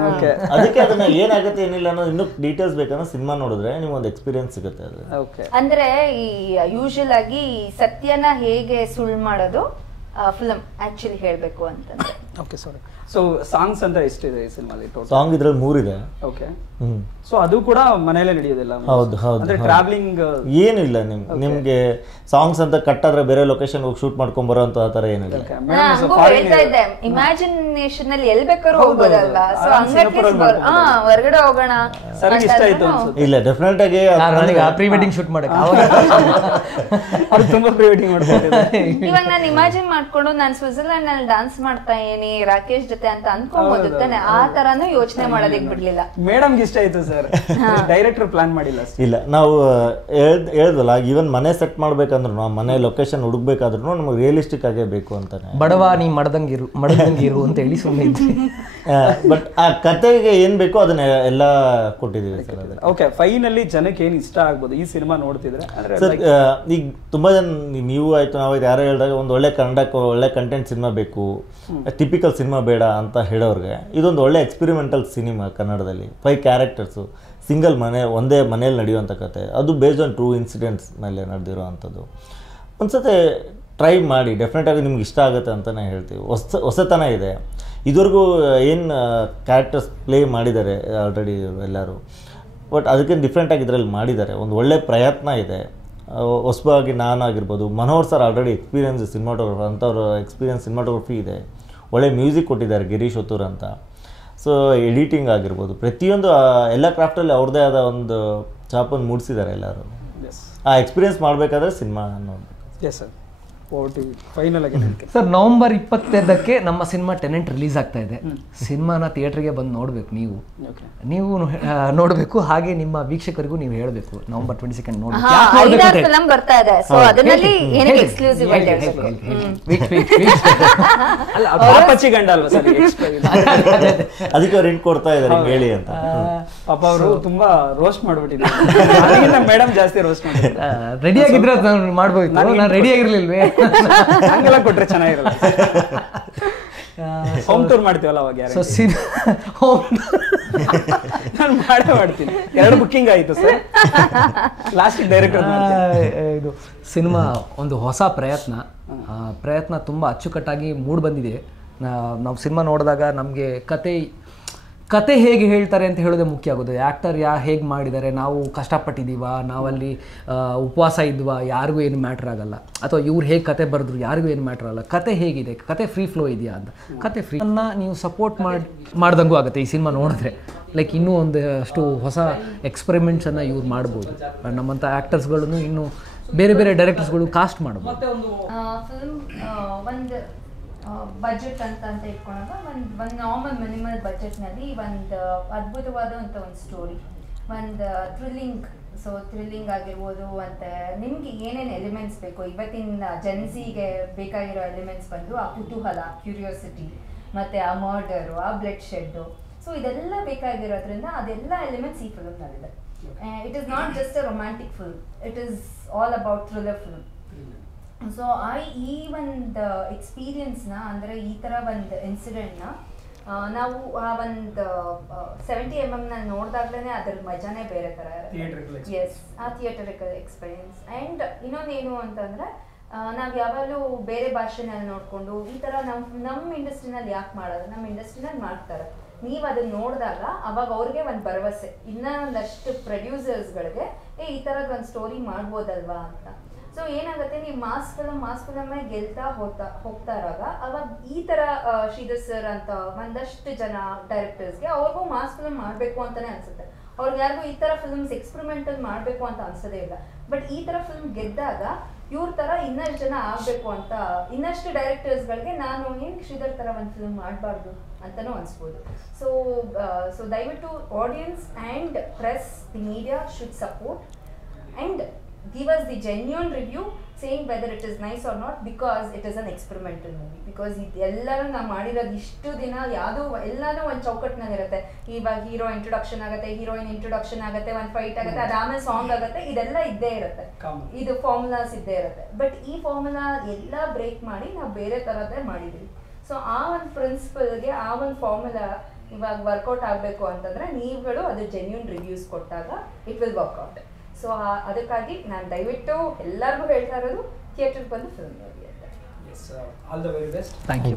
ಅದಕ್ಕೆ ಅದನ್ನ ಏನಾಗುತ್ತೆ ಏನಿಲ್ಲ ಅನ್ನೋ ಇನ್ನೂ ಡೀಟೇಲ್ಸ್ ಬೇಕಂದ್ರೆ ಸಿನಿಮಾ ನೋಡಿದ್ರೆ ನಿಮ್ಗೆ ಒಂದು ಎಕ್ಸ್ಪೀರಿಯನ್ಸ್ ಸಿಗುತ್ತೆ ಅದು. ಅಂದ್ರೆ ಈ ಯೂಶುವಲ್ ಆಗಿ ಸತ್ಯನ ಹೇಗೆ ಸುಳ್ಳು ಮಾಡೋದು ಫಿಲಂ ಆಕ್ಚುಲಿ ಹೇಳ್ಬೇಕು ಅಂತಂದ್ರೆ. ಓಕೆ, ಸಾರಿ. ಸೊ ಸಾಂಗ್ಸ್ ಅಂತ ಎಷ್ಟಿದೆ ಈ ಸಿನಿಮಾಲಿ ಟೋಟಲ್? ಸಾಂಗ್ ಇದ್ರಲ್ಲಿ 3 ಇದೆ. ಓಕೆ. ಸೊ ಅದು ಕೂಡ ಮನೇಲೆ ನಡೆಯೋದಿಲ್ಲ? ಹೌದು ಹೌದು. ಅಂದ್ರೆ ಟ್ರಾವೆಲಿಂಗ್ ಏನಿಲ್ಲ ನಿಮ್ಗೆ ಸಾಂಗ್ಸ್ ಅಂತ ಕಟ್ಟಾದ್ರೆ ಬೇರೆ ಲೊಕೇಶನ್ ಹೋಗಿ ಶೂಟ್ ಮಾಡ್ಕೊಂಡ್ ಬರೋ ಅಂತ ಆತರ ಏನಿಲ್ಲ. ಹೇಳ್ತಾ ಇದ್ದೆ, ಇಮ್ಯಾಜಿನೇಷನ್ ಅಲ್ಲಿ ಎಲ್ಲಿ ಬೇಕಾದ್ರೂ ಹೋಗ್ಬೋದಲ್ವಾ? ಸೊ ಹಂಗಾಗಿ ಹೊರಗಡೆ ಹೋಗೋಣ. ಇಷ್ಟ ಆಯ್ತು? ಇಲ್ಲ, ಡೆಫಿನೆಟ್ ಆಗಿ ಪ್ರೀ ವೆಡ್ಡಿಂಗ್ ಶೂಟ್ ಮಾಡಕ್ಕೆ ಅವ್ರು ತುಂಬಾ ಪ್ರೀ ವೆಡ್ಡಿಂಗ್ ಮಾಡ್ತಾರೆ. ಇವಾಗ ನಾನು ಇಮ್ಯಾಜಿನ್ ಮಾಡ್ಕೊಂಡು ನಾನು ಸ್ವಿಟ್ಜರ್ಲ್ಯಾಂಡ್ ನಲ್ಲಿ ಡಾನ್ಸ್ ಮಾಡ್ತಾ ಇದೀನಿ ರಾಕೇಶ್ ಜೊತೆ ಅಂತ ಅನ್ಕೊಂಬೋದು ತಾನೆ, ಆ ತರಾನು ಯೋಚನೆ ಮಾಡೋದಕ್ಕೆ ಬಿಡ್ಲಿಲ್ಲ. ಮೇಡಮ್ಗೆ ಇಷ್ಟ ಆಯ್ತು ಸರ್, ಡೈರೆಕ್ಟರ್ ಪ್ಲಾನ್ ಮಾಡಿಲ್ಲ. ಇಲ್ಲ, ನಾವು ಹೇಳಿದ್ವಲ್ಲ, ಈವನ್ ಮನೆ ಸೆಟ್ ಮಾಡ್ಬೇಕಂದ್ರು ಮನೆ ಲೊಕೇಶನ್ ಹುಡುಕ್ಬೇಕಾದ್ರೂ ನಮ್ಗೆ ರಿಯಲಿಸ್ಟಿಕ್ ಆಗೇ ಬೇಕು ಅಂತಾನೆ. ಬಡವ ನೀ ಮಡದಂಗಿರು ಅಂತ ಹೇಳಿ ಸುಮ್ಮನೆ ಇದ್ವಿ. ಬಟ್ ಆ ಕತೆಗೆ ಏನ್ ಬೇಕೋ ಅದನ್ನ ಎಲ್ಲ ಕೊಟ್ಟಿದ್ದೀವಿ ಸರ್. ಓಕೆ, ಫೈನಲಿ ಜನಕ್ಕೆ ಏನ್ ಇಷ್ಟ ಆಗ್ಬೋದು ಈ ಸಿನಿಮಾ ನೋಡ್ತಿದ್ರೆ? ಸರ್ ಈಗ ತುಂಬಾ ಜನ ನೀವು ಆಯ್ತು ನಾವ್ ಯಾರೋ ಹೇಳಿದಾಗ ಒಂದು ಒಳ್ಳೆ ಕನ್ನಡಕ್ಕೆ ಒಳ್ಳೆ ಕಂಟೆಂಟ್ ಸಿನಿಮಾ ಬೇಕು, ಟಿಪಿಕಲ್ ಸಿನಿಮಾ ಬೇಡ ಅಂತ ಹೇಳೋರಿಗೆ ಇದೊಂದು ಒಳ್ಳೆ ಎಕ್ಸ್ಪೆರಿಮೆಂಟಲ್ ಸಿನಿಮಾ. ಕನ್ನಡದಲ್ಲಿ 5 ಕ್ಯಾರೆಕ್ಟರ್ಸು, ಸಿಂಗಲ್ ಒಂದೇ ಮನೇಲಿ ನಡೆಯುವಂಥ ಕತೆ, ಅದು ಬೇಸ್ಡ್ ಆನ್ ಟ್ರೂ ಇನ್ಸಿಡೆಂಟ್ಸ್ ಮೇಲೆ ನಡೆದಿರೋ ಅಂಥದ್ದು. ಒಂದ್ಸತಿ ಟ್ರೈ ಮಾಡಿ, ಡೆಫಿನೆಟಾಗಿ ನಿಮ್ಗೆ ಇಷ್ಟ ಆಗುತ್ತೆ ಅಂತಲೇ ಹೇಳ್ತೀವಿ. ಹೊಸತನ ಇದೆ. ಇದುವರೆಗೂ ಏನು ಕ್ಯಾರೆಕ್ಟರ್ಸ್ ಪ್ಲೇ ಮಾಡಿದ್ದಾರೆ ಆಲ್ರೆಡಿ ಎಲ್ಲರೂ, ಬಟ್ ಅದಕ್ಕಿಂತ ಡಿಫ್ರೆಂಟಾಗಿ ಇದರಲ್ಲಿ ಮಾಡಿದ್ದಾರೆ. ಒಂದು ಒಳ್ಳೆ ಪ್ರಯತ್ನ ಇದೆ. ಹೊಸದಾಗಿ ನಾನಾಗಿರ್ಬೋದು, Manohar sir already experience cinematographer, ಅಂಥವ್ರ ಎಕ್ಸ್ಪೀರಿಯನ್ಸ್ ಸಿನಿಮಾಟೋಗ್ರಫಿ ಇದೆ. ಒಳ್ಳೆ ಮ್ಯೂಸಿಕ್ ಕೊಟ್ಟಿದ್ದಾರೆ ಗಿರೀಶ್ ಒತ್ತೂರ್ ಅಂತ. ಸೊ ಎಡಿಟಿಂಗ್ ಆಗಿರ್ಬೋದು, ಪ್ರತಿಯೊಂದು ಎಲ್ಲ ಕ್ರಾಫ್ಟಲ್ಲಿ ಅವ್ರದ್ದೇ ಆದ ಒಂದು ಛಾಪನ್ನು ಮೂಡಿಸಿದ್ದಾರೆ ಎಲ್ಲರೂ. ಆ ಎಕ್ಸ್ಪೀರಿಯನ್ಸ್ ಮಾಡಬೇಕಾದ್ರೆ ಸಿನಿಮಾ ಅನ್ನೋದು. ಸರ್, ನವೆಂಬರ್ 22ಕ್ಕೆ ನಮ್ಮ ಸಿನಿಮಾ ಟೆನೆಂಟ್ ರಿಲೀಸ್ ಆಗ್ತಾ ಇದೆ. ಸಿನಿಮಾನ ಥಿಯೇಟರ್ಗೆ ಬಂದು ನೋಡಬೇಕು. ನೀವು ನೋಡಬೇಕು, ಹಾಗೆ ನಿಮ್ಮ ವೀಕ್ಷಕರಿಗೂ ನೀವು ಹೇಳಬೇಕು ನವೆಂಬರ್ 22 ಅದಕ್ಕೆ ಅವ್ರು ಹಿಂಟ್ ಕೊಡ್ತಾ ಇದ್ದಾರೆ ಹೇಳಿ ಅಂತ. ಪಾಪ ಅವರು ತುಂಬಾ ರೋಸ್ಟ್ ಮಾಡ್ಬಿಟ್ಟಿದ್ದಾರೆ. ಮೇಡಮ್ ಜಾಸ್ತಿ ರೋಸ್ಟ್ ಮಾಡಿದ್ದಾರೆ. ರೆಡಿ ಆಗಿದ್ರೆ ಮಾಡ್ಬೋದು, ನಾನು ರೆಡಿ ಆಗಿರ್ಲಿಲ್ವೇ? ಹಂಗೆಲ್ಲ ಕೊಟ್ರೆ ಚೆನ್ನಾಗಿರಲ್ಲ. ಹೋಮ್ ಟೂರ್ ಮಾಡ್ತೀವಲ್ಲ ಅವಾಗ. ನಾನು ಮಾಡ್ತೀನಿ. 2 ಬುಕ್ಕಿಂಗ್ ಆಯ್ತು ಸರ್. ಲಾಸ್ಟ್ ಡೈರೆಕ್ಟರ್ ಇದು ಸಿನಿಮಾ ಒಂದು ಹೊಸ ಪ್ರಯತ್ನ ತುಂಬ ಅಚ್ಚುಕಟ್ಟಾಗಿ ಮೂಡ್ ಬಂದಿದೆ. ನಾವು ಸಿನಿಮಾ ನೋಡಿದಾಗ ನಮಗೆ ಕತೆ ಹೇಗೆ ಹೇಳ್ತಾರೆ ಅಂತ ಹೇಳೋದೇ ಮುಖ್ಯ ಆಗೋದು. ಆ್ಯಕ್ಟರ್ ಹೇಗೆ ಮಾಡಿದ್ದಾರೆ, ನಾವು ಕಷ್ಟಪಟ್ಟಿದ್ದೀವ, ನಾವಲ್ಲಿ ಉಪವಾಸ ಇದ್ವಾ, ಯಾರಿಗೂ ಏನು ಮ್ಯಾಟ್ರ್ ಆಗಲ್ಲ. ಅಥವಾ ಇವ್ರು ಹೇಗೆ ಕತೆ ಬರೆದ್ರು ಯಾರಿಗೂ ಏನು ಮ್ಯಾಟ್ರ್ ಆಗಲ್ಲ. ಕತೆ ಹೇಗಿದೆ, ಕತೆ ಫ್ರೀ ಫ್ಲೋ ಇದೆಯಾ ಅಂತ. ಕತೆ ಫ್ರೀ ನೀವು ಸಪೋರ್ಟ್ ಮಾಡ್ದಂಗೂ ಆಗುತ್ತೆ ಈ ಸಿನಿಮಾ ನೋಡಿದ್ರೆ. ಲೈಕ್ ಇನ್ನೂ ಒಂದಷ್ಟು ಹೊಸ ಎಕ್ಸ್ಪೆರಿಮೆಂಟ್ಸನ್ನು ಇವ್ರು ಮಾಡ್ಬೋದು. ನಮ್ಮಂಥ ಆ್ಯಕ್ಟರ್ಸ್ಗಳನ್ನು ಇನ್ನೂ ಬೇರೆ ಬೇರೆ ಡೈರೆಕ್ಟರ್ಸ್ಗಳು ಕಾಸ್ಟ್ ಮಾಡ್ಬೋದು. ಬಜೆಟ್ ಅಂತ ಇಟ್ಕೊಂಡಾಗ ಒಂದು ನಾರ್ಮಲ್ ಮಿನಿಮಲ್ ಬಜೆಟ್ನಲ್ಲಿ ಒಂದು ಅದ್ಭುತವಾದಂಥ ಒಂದು ಸ್ಟೋರಿ. ಒಂದು ಥ್ರಿಲ್ಲಿಂಗ್, ಸೊ ಥ್ರಿಲ್ಲಿಂಗ್ ಆಗಿರ್ಬೋದು, ಮತ್ತೆ ನಿಮ್ಗೆ ಏನೇನು ಎಲಿಮೆಂಟ್ಸ್ ಬೇಕು ಇವತ್ತಿನ ಜೆನ್ಸಿಗೆ ಬೇಕಾಗಿರೋ ಎಲಿಮೆಂಟ್ಸ್ ಬಂದು ಆ ಕುತೂಹಲ, ಕ್ಯೂರಿಯಾಸಿಟಿ, ಮತ್ತೆ ಆ ಮರ್ಡರು, ಆ ಬ್ಲಡ್ ಶೆಡ್ಡು, ಸೊ ಇದೆಲ್ಲ ಬೇಕಾಗಿರೋದ್ರಿಂದ ಅದೆಲ್ಲ ಎಲಿಮೆಂಟ್ಸ್ ಈ ಫಿಲ್ಮ್ನಲ್ಲಿದೆ. It is not just a romantic film, it is all about thriller film. So ಈ ಒಂದು ಎಕ್ಸ್ಪೀರಿಯನ್ಸ್ನ, ಅಂದರೆ ಈ ಥರ ಒಂದು ಇನ್ಸಿಡೆಂಟ್ನ ನಾವು ಆ ಒಂದು 70mm ನೋಡಿದಾಗ್ಲೇ ಅದ್ರ ಮಜಾನೇ ಬೇರೆ ಥರ ಇರುತ್ತೆ. ಎಸ್, ಆ ಥಿಯೇಟರಿಕಲ್ ಎಕ್ಸ್ಪೀರಿಯನ್ಸ್. ಆ್ಯಂಡ್ ಇನ್ನೊಂದೇನು ಅಂತಂದರೆ, ನಾವು ಯಾವಾಗಲೂ ಬೇರೆ ಭಾಷೆನಲ್ಲಿ ನೋಡಿಕೊಂಡು ಈ ಥರ ನಮ್ಮ ಇಂಡಸ್ಟ್ರಿನಲ್ಲಿ ಯಾಕೆ ಮಾಡೋದು, ನಮ್ಮ ಇಂಡಸ್ಟ್ರಿನಲ್ಲಿ ಮಾಡ್ತಾರೆ, ನೀವು ಅದನ್ನ ನೋಡಿದಾಗ ಅವಾಗ ಅವ್ರಿಗೆ ಒಂದು ಭರವಸೆ, ಇನ್ನೂ ಒಂದಷ್ಟು ಪ್ರೊಡ್ಯೂಸರ್ಸ್ಗಳಿಗೆ ಈ ಥರದ್ದು ಒಂದು ಸ್ಟೋರಿ ಮಾಡ್ಬೋದಲ್ವಾ ಅಂತ. ಸೊ ಏನಾಗುತ್ತೆ, ನೀವು ಮಾಸ್ ಫಿಲಮ್ಮೇ ಗೆಲ್ತಾ ಹೋಗ್ತಾ ಇರುವಾಗ ಅವಾಗ ಈ ಥರ ಶ್ರೀಧರ್ ಸರ್ ಅಂತ ಒಂದಷ್ಟು ಜನ ಡೈರೆಕ್ಟರ್ಸ್ಗೆ ಅವ್ರಿಗೂ ಮಾಸ್ ಫಿಲಮ್ ಮಾಡಬೇಕು ಅಂತಲೇ ಅನಿಸುತ್ತೆ. ಅವ್ರಿಗೆ ಯಾರಿಗೂ ಈ ಥರ ಫಿಲ್ಮ್ಸ್ ಎಕ್ಸ್ಪೆರಿಮೆಂಟಲ್ ಮಾಡಬೇಕು ಅಂತ ಅನ್ಸೋದೇ ಇಲ್ಲ. ಬಟ್ ಈ ಥರ ಫಿಲ್ಮ್ ಗೆದ್ದಾಗ ಇವ್ರ ಥರ ಇನ್ನಷ್ಟು ಜನ ಆಗಬೇಕು ಅಂತ, ಇನ್ನಷ್ಟು ಡೈರೆಕ್ಟರ್ಸ್ಗಳಿಗೆ ನಾನು ಏನು ಶ್ರೀಧರ್ ಥರ ಒಂದು ಫಿಲ್ಮ್ ಮಾಡಬಾರ್ದು ಅಂತಲೂ ಅನಿಸ್ಬೋದು. ಸೊ ದಯವಿಟ್ಟು audience and press, the media should support and give us the genuine review saying whether it is nice or not, because it is an experimental movie. Because ಎಲ್ಲರೂ ನಾವು ಮಾಡಿರೋದು ಇಷ್ಟು ದಿನ ಯಾವುದೋ ಎಲ್ಲಾನು ಒಂದು ಚೌಕಟ್ಟಿನಲ್ಲಿರುತ್ತೆ. ಇವಾಗ ಹೀರೋ ಇಂಟ್ರೊಡಕ್ಷನ್ ಆಗುತ್ತೆ, ಹೀರೋಯಿನ್ ಇಂಟ್ರೊಡಕ್ಷನ್ ಆಗುತ್ತೆ, ಒಂದು ಫೈಟ್ ಆಗುತ್ತೆ, ಅದಾದ್ಮೇಲೆ ಸಾಂಗ್ ಆಗುತ್ತೆ, ಇದೆಲ್ಲ ಇದ್ದೇ ಇರುತ್ತೆ, ಇದು ಫಾರ್ಮುಲಾಸ್ ಇದ್ದೇ ಇರುತ್ತೆ. ಬಟ್ ಈ ಫಾರ್ಮುಲಾ ಎಲ್ಲ ಬ್ರೇಕ್ ಮಾಡಿ ನಾವು ಬೇರೆ ಥರದ್ದೇ ಮಾಡಿದ್ವಿ. ಸೊ ಆ ಒಂದು ಪ್ರಿನ್ಸಿಪಲ್ಗೆ, ಆ ಒಂದು ಫಾರ್ಮುಲಾ ಇವಾಗ ವರ್ಕೌಟ್ ಆಗಬೇಕು ಅಂತಂದರೆ ನೀವುಗಳು ಅದು ಜೆನ್ಯೂನ್ ರಿವ್ಯೂಸ್ ಕೊಟ್ಟಾಗ ಇಟ್ ವಿಲ್ ವರ್ಕ್ಔಟ್. ಸೊ ಅದಕ್ಕಾಗಿ ನಾನು ದಯವಿಟ್ಟು ಎಲ್ಲರಿಗೂ ಹೇಳ್ತಾ ಇರೋದು, ಥಿಯೇಟರ್ಗೆ ಬಂದು ಫಿಲ್ಮ್ ನೋಡಿ ಅಂತ. All the very best. Thank you.